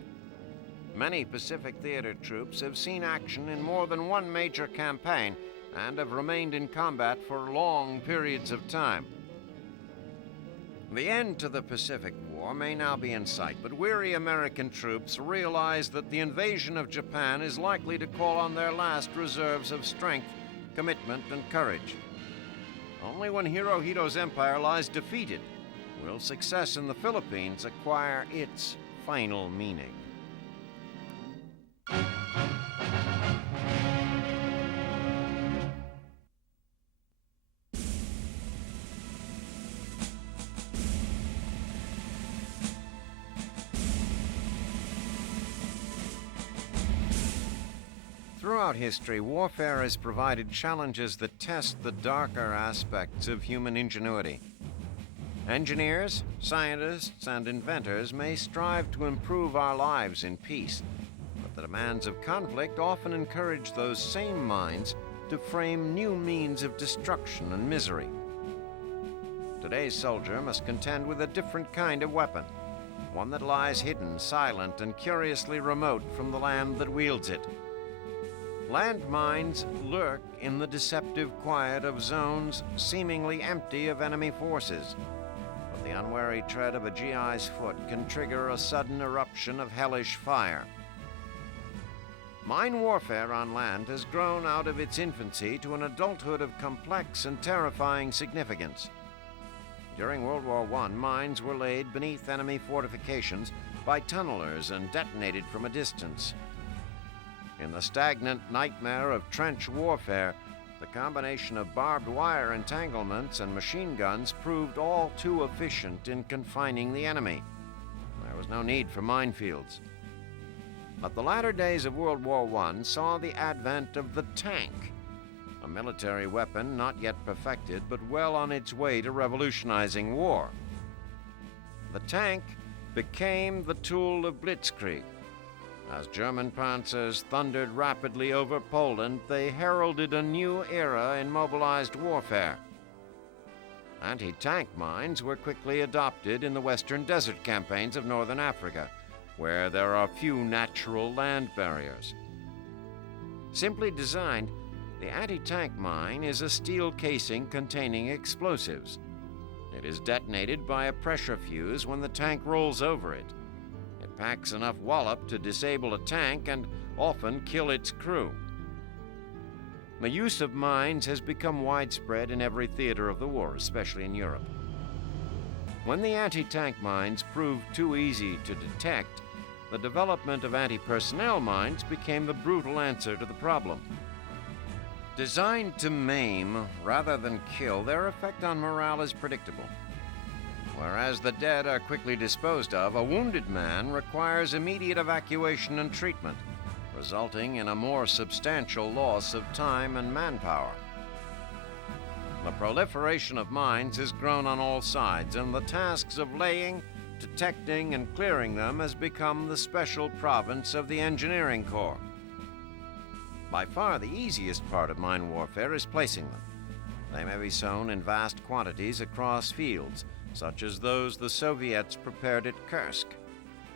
Many Pacific Theater troops have seen action in more than one major campaign and have remained in combat for long periods of time. The end to the Pacific War War may now be in sight, but weary American troops realize that the invasion of Japan is likely to call on their last reserves of strength, commitment, and courage. Only when Hirohito's empire lies defeated will success in the Philippines acquire its final meaning. Throughout history, warfare has provided challenges that test the darker aspects of human ingenuity. Engineers, scientists, and inventors may strive to improve our lives in peace, but the demands of conflict often encourage those same minds to frame new means of destruction and misery. Today's soldier must contend with a different kind of weapon, one that lies hidden, silent, and curiously remote from the land that wields it. Landmines lurk in the deceptive quiet of zones seemingly empty of enemy forces, but the unwary tread of a GI's foot can trigger a sudden eruption of hellish fire. Mine warfare on land has grown out of its infancy to an adulthood of complex and terrifying significance. During World War I, mines were laid beneath enemy fortifications by tunnelers and detonated from a distance. In the stagnant nightmare of trench warfare, the combination of barbed wire entanglements and machine guns proved all too efficient in confining the enemy. There was no need for minefields. But the latter days of World War I saw the advent of the tank, a military weapon not yet perfected but well on its way to revolutionizing war. The tank became the tool of blitzkrieg. As German panzers thundered rapidly over Poland, they heralded a new era in mobilized warfare. Anti-tank mines were quickly adopted in the Western Desert campaigns of northern Africa, where there are few natural land barriers. Simply designed, the anti-tank mine is a steel casing containing explosives. It is detonated by a pressure fuse when the tank rolls over it. Packs enough wallop to disable a tank and often kill its crew. The use of mines has become widespread in every theater of the war, especially in Europe. When the anti-tank mines proved too easy to detect, the development of anti-personnel mines became the brutal answer to the problem. Designed to maim rather than kill, their effect on morale is predictable. Whereas the dead are quickly disposed of, a wounded man requires immediate evacuation and treatment, resulting in a more substantial loss of time and manpower. The proliferation of mines has grown on all sides, and the tasks of laying, detecting, and clearing them has become the special province of the engineering corps. By far the easiest part of mine warfare is placing them. They may be sown in vast quantities across fields, such as those the Soviets prepared at Kursk.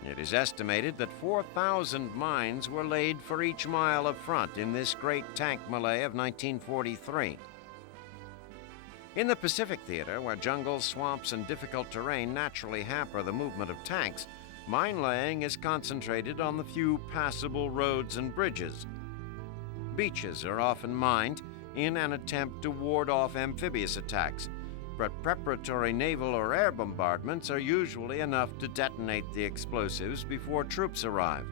It is estimated that 4,000 mines were laid for each mile of front in this great tank melee of 1943. In the Pacific Theater, where jungles, swamps, and difficult terrain naturally hamper the movement of tanks, mine laying is concentrated on the few passable roads and bridges. Beaches are often mined in an attempt to ward off amphibious attacks, but preparatory naval or air bombardments are usually enough to detonate the explosives before troops arrive.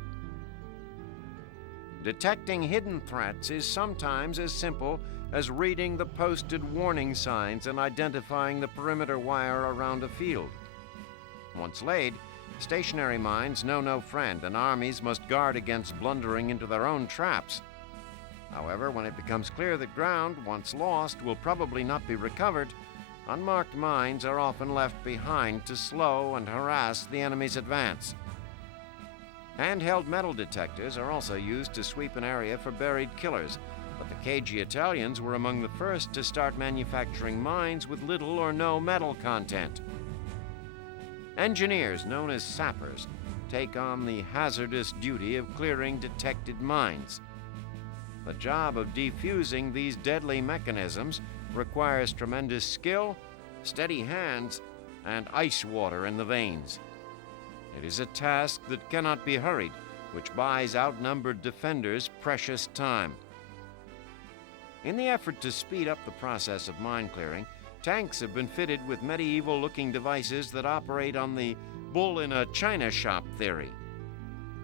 Detecting hidden threats is sometimes as simple as reading the posted warning signs and identifying the perimeter wire around a field. Once laid, stationary mines know no friend, and armies must guard against blundering into their own traps. However, when it becomes clear that ground, once lost, will probably not be recovered, unmarked mines are often left behind to slow and harass the enemy's advance. Handheld metal detectors are also used to sweep an area for buried killers, but the cagey Italians were among the first to start manufacturing mines with little or no metal content. Engineers, known as sappers, take on the hazardous duty of clearing detected mines. The job of defusing these deadly mechanisms requires tremendous skill, steady hands, and ice water in the veins. It is a task that cannot be hurried, which buys outnumbered defenders precious time. In the effort to speed up the process of mine clearing, tanks have been fitted with medieval-looking devices that operate on the bull in a china shop theory.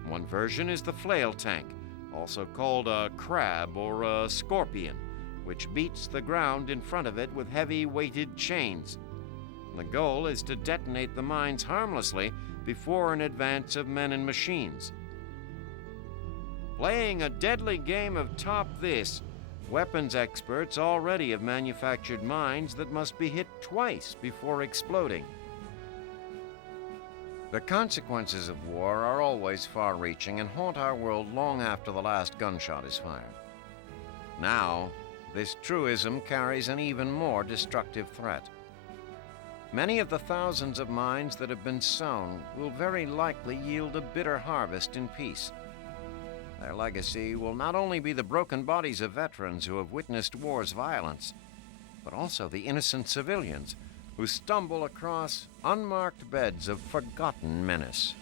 One version is the flail tank, also called a crab or a scorpion, which beats the ground in front of it with heavy weighted chains. The goal is to detonate the mines harmlessly before an advance of men and machines. Playing a deadly game of top this, weapons experts already have manufactured mines that must be hit twice before exploding. The consequences of war are always far-reaching and haunt our world long after the last gunshot is fired. Now, this truism carries an even more destructive threat. Many of the thousands of mines that have been sown will very likely yield a bitter harvest in peace. Their legacy will not only be the broken bodies of veterans who have witnessed war's violence, but also the innocent civilians who stumble across unmarked beds of forgotten menace.